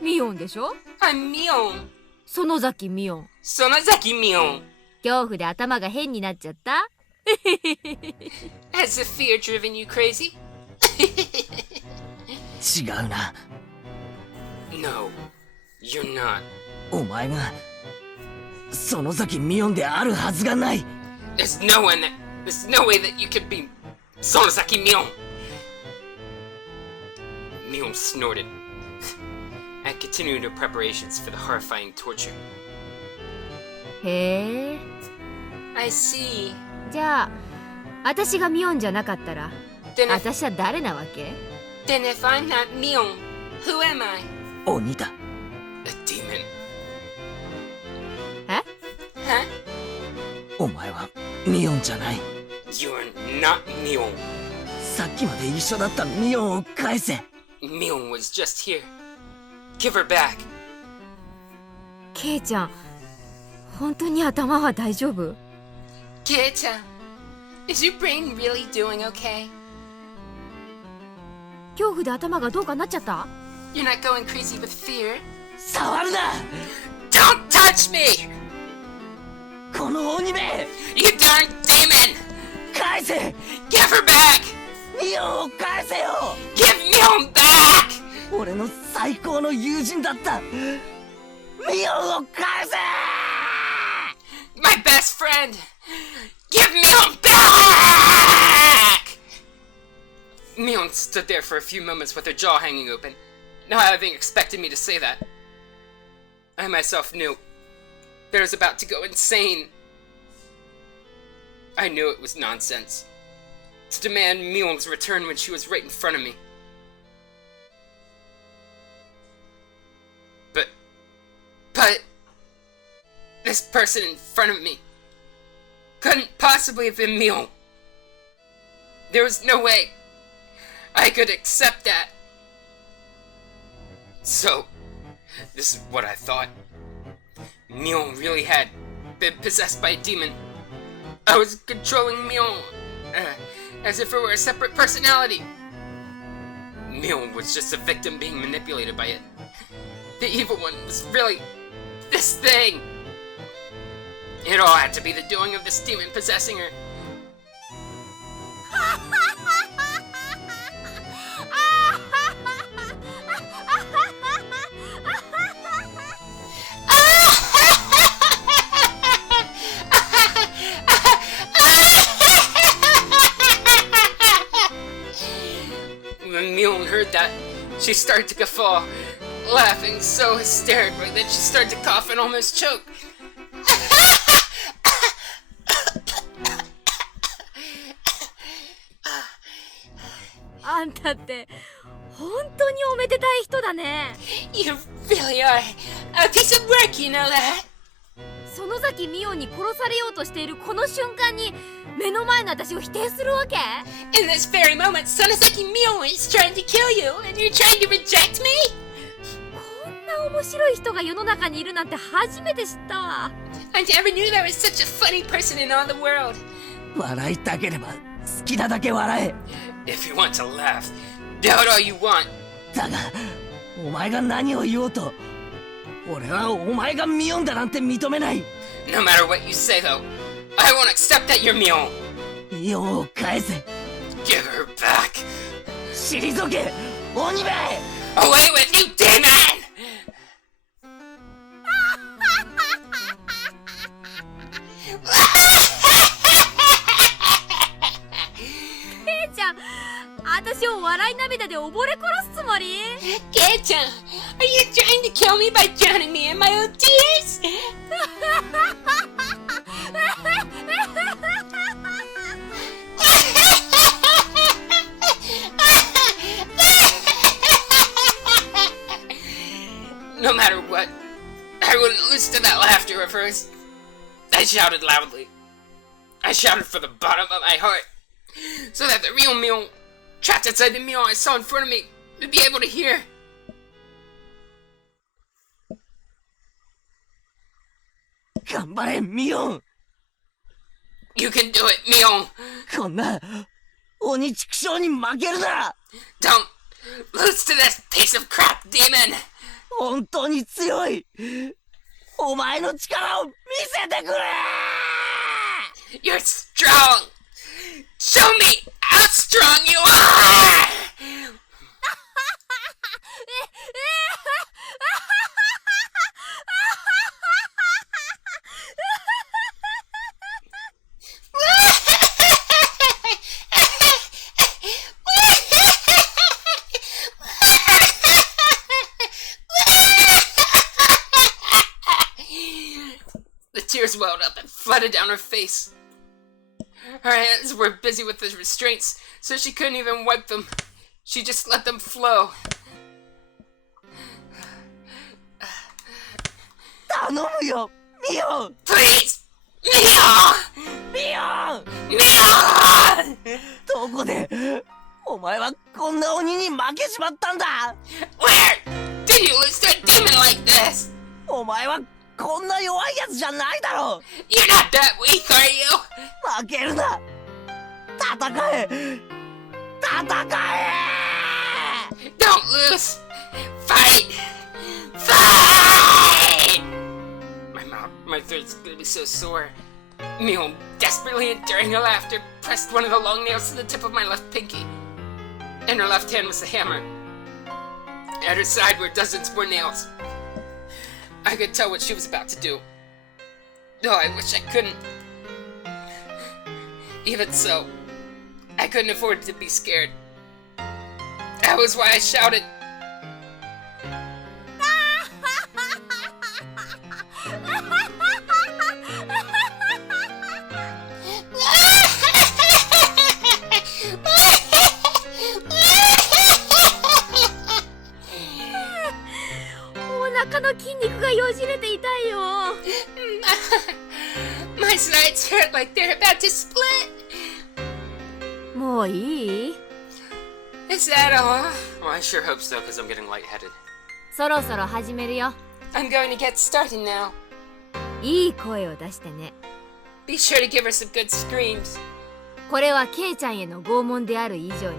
ミオンでしょ？ I'm Mion. 園崎ミオン。 Sonozaki Mion. 恐怖で頭が変になっちゃった？ Has the fear driven you crazy? 違うな。 No, you're not. お前が園崎ミオンであるはずがない。 There's no way that you could be Sonozaki Mion. Mion snorted and continued her preparations for the horrifying torture. へえ。 I see. じゃあ私がミオンじゃなかったら Then if, 私は誰なわけ？ then if I'm not Mion, who am I? 鬼だ。 A demon. え？ Huh? お前はミオンじゃない。 You're not Mion. さっきまで一緒だったミオンを返せ。 Mion was just here. Give her back. ケイちゃん本当に頭は大丈夫？ Keita, is your brain really doing okay? 恐怖で頭がどうかなっちゃった？ You're not going crazy with fear? 触るな。 Don't touch me! この鬼め。 You darn demon! 返せ。 Give her back! ミオンを返せよ。 Give Mion back! 俺の最高の友人だった。ミオンを返せ。 My best friend! Give Mion back! Mion stood there for a few moments with her jaw hanging open, not having expected me to say that. I myself knew that I was about to go insane. I knew it was nonsense to demand Mion's return when she was right in front of me. But this person in front of me couldn't possibly have been Mion. There was no way I could accept that. So, this is what I thought. Mion really had been possessed by a demon. I was controlling Mion as if it were a separate personality. Mion was just a victim being manipulated by it. The evil one was really this thing. It all had to be the doing of this demon possessing her. When Mion heard that, she started to guffaw, laughing so hysterically that she started to cough and almost choke. あんたって本当におめでたい人だね。 You really are a piece of work, you know that? 園崎ミオンに殺されようとしているこの瞬間に目の前の私を否定するわけ？ In this very moment, Sonozaki Mion is trying to kill you, and you're trying to reject me? こんな面白い人が世の中にいるなんて初めて知ったわ。 I never knew there was such a funny person in all the world. 笑いたければ好きなだけ笑え。 If you want to laugh, doubt all you want. だがお前が何を言おうと俺はお前がミオンだなんて認めない。 No matter what you say, though, I won't accept that you're Mion. ミオンを返せ。 Give her back. 退け鬼め。 Away with you, demon! ケイちゃん、私を笑い涙で溺れ殺すつもり？ Keita, are you trying to kill me by drowning me in my own tears? No matter what, I wouldn't listen to that laughter of hers. I shouted loudly. I shouted from the bottom of my heart, so that the real Mion, trapped inside the Mion I saw in front of me, would be able to hear. 頑張れミオン。You can do it, Mion! こんな鬼畜生に負けるな。 Don't lose to this piece of crap demon! 本当に強い。お前の力を見せてくれ。 You're strong! Show me how strong you are! The tears welled up and flooded down her face. Her hands were busy with the restraints, so she couldn't even wipe them. She just let them flow. 頼むよ、ミオン。 Please! Mion! ミオン。 Mion! どこでお前はこんな鬼に負けちまったんだ。 Where did you lose to a demon like this? お前はこんな弱いやつじゃないだろ。 You're not that weak, are you? 負けるな。戦え。戦え。 Don't lose! Fight! Fight! My mouth, my throat's gonna be so sore. Mion, desperately enduring her laughter, pressed one of the long nails to the tip of my left pinky. In her left hand was the hammer. At her side were dozens more nails. I could tell what she was about to do. Oh, I wish I couldn't. Even so, I couldn't afford to be scared. That was why I shouted. My sides hurt like they're about to split. もういい？ Is that all? Well, I sure hope so, because I'm getting lightheaded. そろそろ始めるよ。 I'm going to get started now. いい声を出してね。 Be sure to give her some good screams. これはケイちゃんへの拷問である以上に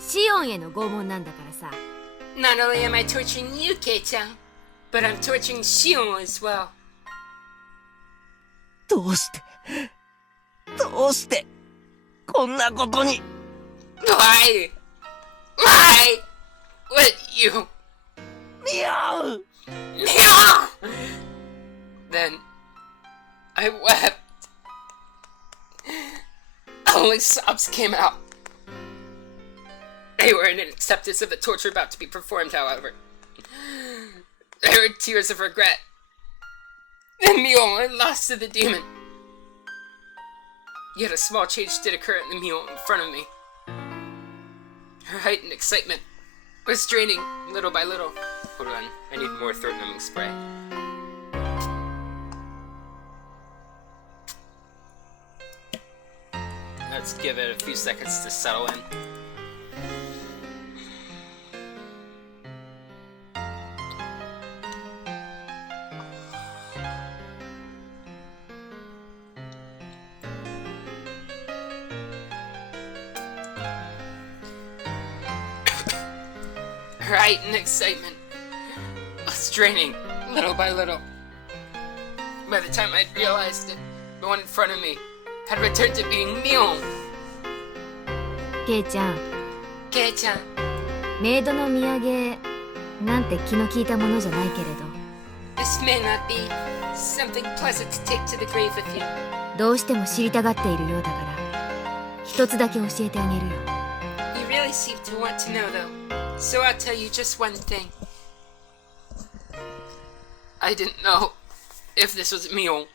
シオンへの拷問なんだからさ。 Not only am I torturing you, Kei-chan, but I'm torturing Shion as well. どうしてこんなことに。 Why? Why would you? ミオン。 Mion! Then I wept. Only sobs came out. They were an acceptance of the torture about to be performed, however. They were tears of regret. And Mion had lost to the demon. Yet a small change did occur in the Mion in front of me. Her heightened excitement was draining little by little. Hold on, I need more throat numbing spray. Let's give it a few seconds to settle in. Her heightened excitement was draining little by little. By the time I'd realized it, the one in front of me had returned to being Mion. ケイちゃん、 Kei-chan, メイドの土産なんて気の利いたものじゃないけれど、 this may not be something pleasant to take to the grave with you. どうしても知りたがっているようだから一つだけ教えてあげるよ。 You really seem to want to know, though, so I'll tell you just one thing. I didn't know if this was Mion,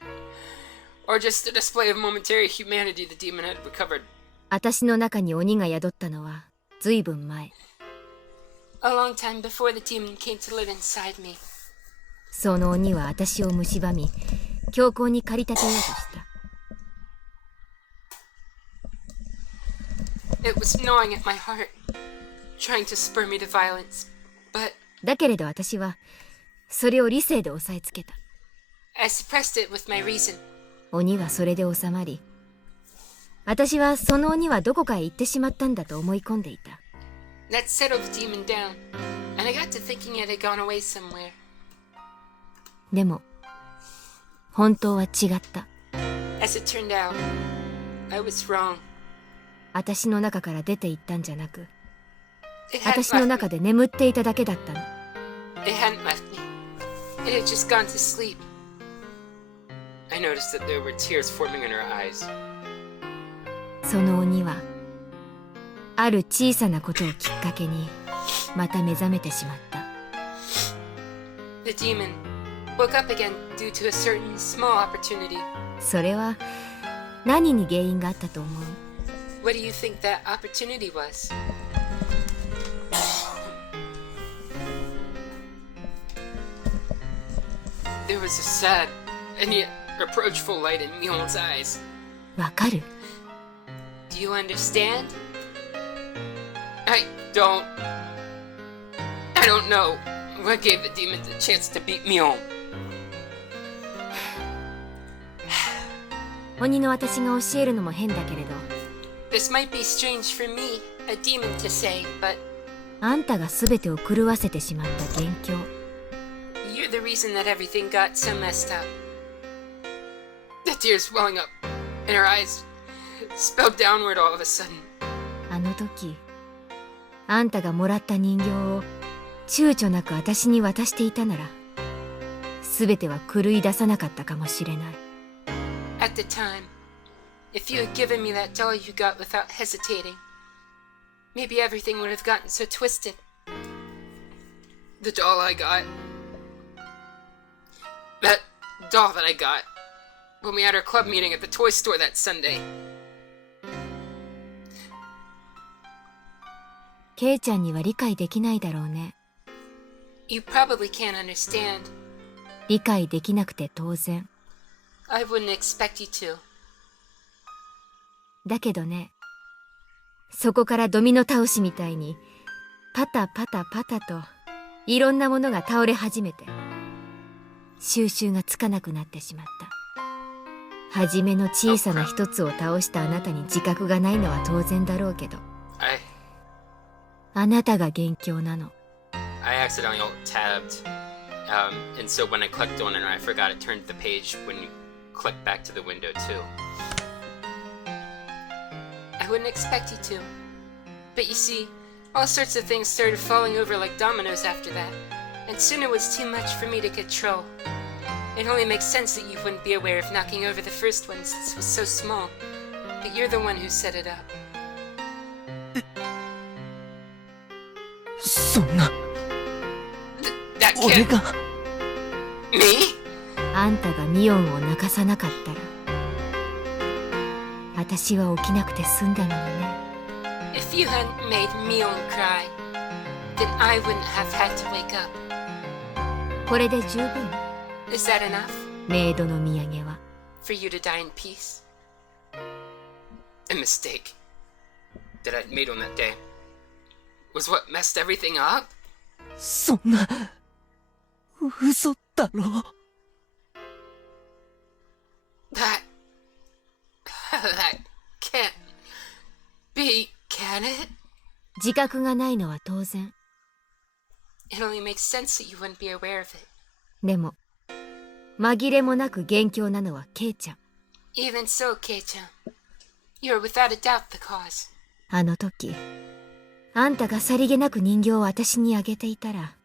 or just a display of momentary humanity the demon had recovered. 私の中に鬼が宿ったのはずいぶん前。 A long time before the demon came to live inside me. その鬼は私を蝕み、強行に駆り立てようとした。 It was gnawing at my heart, trying to spur me to violence, but だけれど私はそれを理性で押さえつけた。 I suppressed it with my reason. 鬼はそれで収まり、私はその鬼はどこかへ行ってしまったんだと思い込んでいた。 That settled the demon down, and I got to thinking it had gone away somewhere. でも本当は違った。 As it turned out, I was wrong. 私の中から出て行ったんじゃなく、 It hadn't 私の left 中で眠っていただけだったの。 me. It hadn't left me. It had just gone to sleep. I noticed that there were tears forming in her eyes. その鬼はある小さなことをきっかけにまた目覚めてしまった。 The demon woke up again due to a certain small opportunity. それは何に原因があったと思う？ What do you think that opportunity was? There was a sad and yet reproachful light in Mion's eyes. わかる？ Do you understand? I don't know what gave the demon the chance to beat Mion. 鬼の私が教えるのも変だけれど、 This might be strange for me, a demon, to say, but あんたが全てを狂わせてしまった元凶。 you're the reason that everything got so messed up. The tears welling up in her eyes spelled downward all of a sudden. あの時あんたがもらった人形を躊躇なく私に渡していたなら、全ては狂い出さなかったかもしれない。 At the time, if you had given me that doll you got without hesitating, maybe everything would have gotten so twisted. The doll I got. That doll that I got when we had our club meeting at the toy store that Sunday. ケイちゃんには理解できないだろうね。 You probably can't understand. 理解できなくて当然。 I wouldn't expect you to. だけどね、そこからドミノ倒しみたいにパタパタパタといろんなものが倒れ始めて、収拾がつかなくなってしまった。はじめの小さな一つを倒したあなたに自覚がないのは当然だろうけど、 あなたが元凶なの。 I accidentally alt-tabbed, and so when I clicked on it, I forgot it turned the page when you click back to the window too. I wouldn't expect you to. But you see, all sorts of things started falling over like dominoes after that, and soon it was too much for me to control. It only makes sense that you wouldn't be aware of knocking over the first one since it was so small, but you're the one who set it up. そんな That 俺 kid! が Me? あんたがミオンを泣かさなかったら、私は起きなくて済んだのにね。 If you hadn't made Mion cry, then I wouldn't have had to wake up. これで十分。 Is that enough メイドの土産は。 for you to die in peace? A mistake that I'd made on that day was what messed everything up. そんな嘘だろ。 That can't be, can it? 自覚がないのは当然。 It only makes sense that you wouldn't be aware of it. でも紛れもなく元凶なのはケイちゃん。 Even so, Kei-chan, you're without a doubt the cause. あの時あんたがさりげなく人形を私にあげていたら、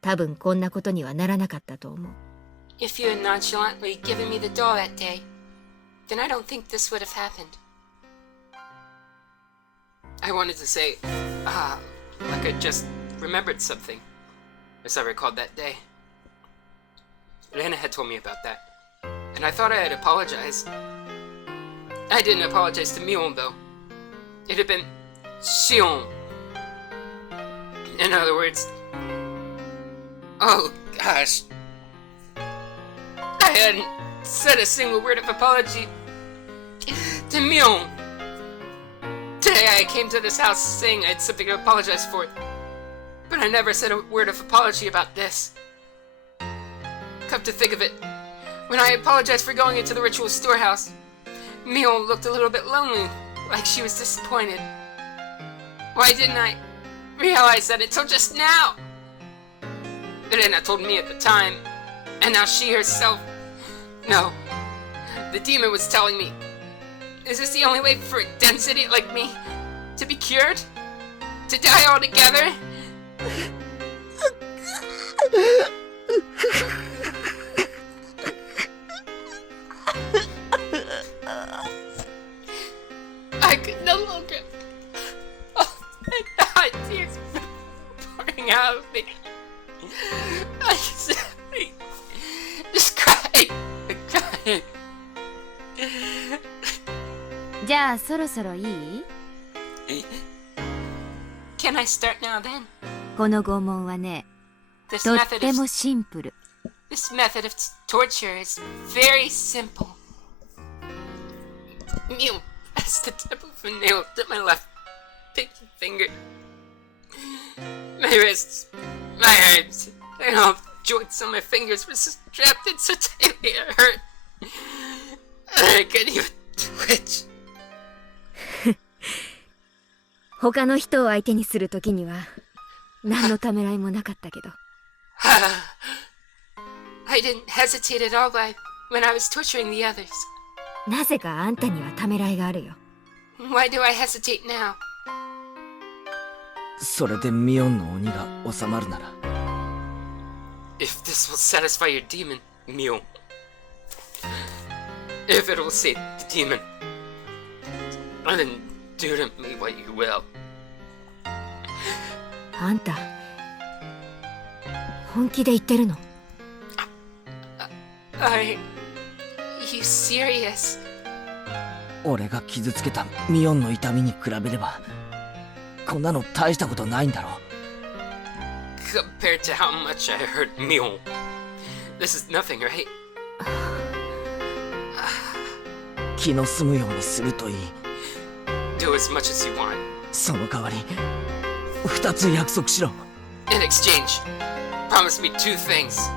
多分こんなことにはならなかったと思う。 If you had nonchalantly given me the doll that day, then I don't think this would have happened. I wanted to say, like I just remembered something, as I recalled that day. Lena had told me about that, and I thought I had apologized. I didn't apologize to Mion, though. It had been Shion. In other words, oh gosh, I hadn't said a single word of apology to Mion. Today I came to this house saying I had something to apologize for, but I never said a word of apology about this. Come to think of it, when I apologized for going into the ritual storehouse, Mion looked a little bit lonely, like she was disappointed. Why didn't I realize that until just now? Irena told me at the time, and now she herself... No, the demon was telling me. Is this the only way for a dense idiot like me to be cured? To die altogether? I could no longer... Oh, my tears were pouring out of me. I just cried. Crying. じゃあそろそろいい？ Can I start now then? この拷問はね、 This とっ method て of もシンプル。 This method of torture is very simple. Mion pressed the tip of a nail to my left pinky finger. My wrists, my arms, and all the joints on my fingers were strapped in so tightly it hurt. I couldn't even twitch. 他の人を相手にするときには何のためらいもなかったけど。I didn't hesitate at all when I was torturing the others. なぜかあんたにはためらいがあるよ。Why do I hesitate now? それでミオンの鬼が収まるなら。 If this will satisfy your demon, Mion. If it will save the demon, then do to me what you will. あんた、本気で言ってるの？ Are you serious? 俺が傷つけたミオンの痛みに比べればこんなの大したことないんだろ。 Compared to how much I hurt Mion, this is nothing, right? 気の済むようにするといい。 Do as much as you want. その代わり2つ約束しろ。 In exchange, promise me 2 things.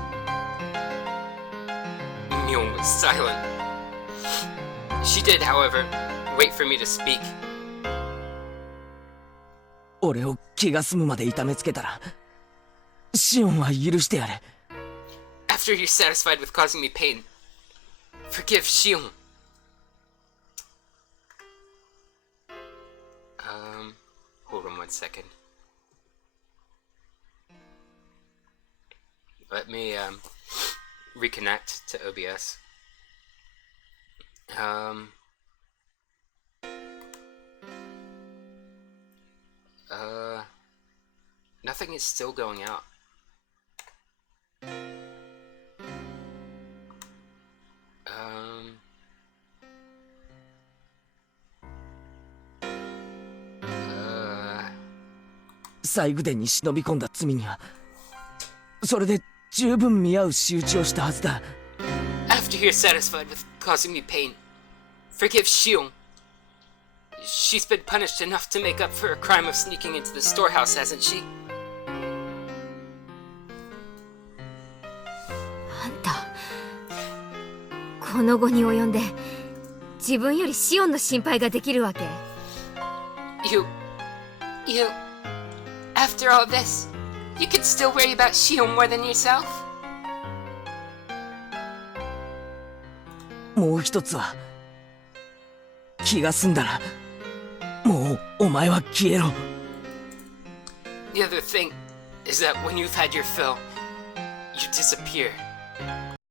Mion was silent. She did, however, wait for me to speak. 俺を気が済むまで痛めつけたらシオンは許してやれ。 After you're satisfied with causing me pain, forgive Shion. Hold on 1 second. Let me, reconnect to OBS. Nothing is still going out. Uh, 西宮殿に忍び込んだ罪にはそれで十分見合う仕打ちをしたはずだ。 After you're satisfied with causing me pain, forgive Shion. She's been punished enough to make up for her crime of sneaking into the storehouse, hasn't she? あんた、この後に及んで自分よりシオンの心配ができるわけ？ You, after all this, you can still worry about Shion more than yourself? もう一つは気が済んだらもうお前は消えろ。 The other thing is that when you've had your fill, you disappear.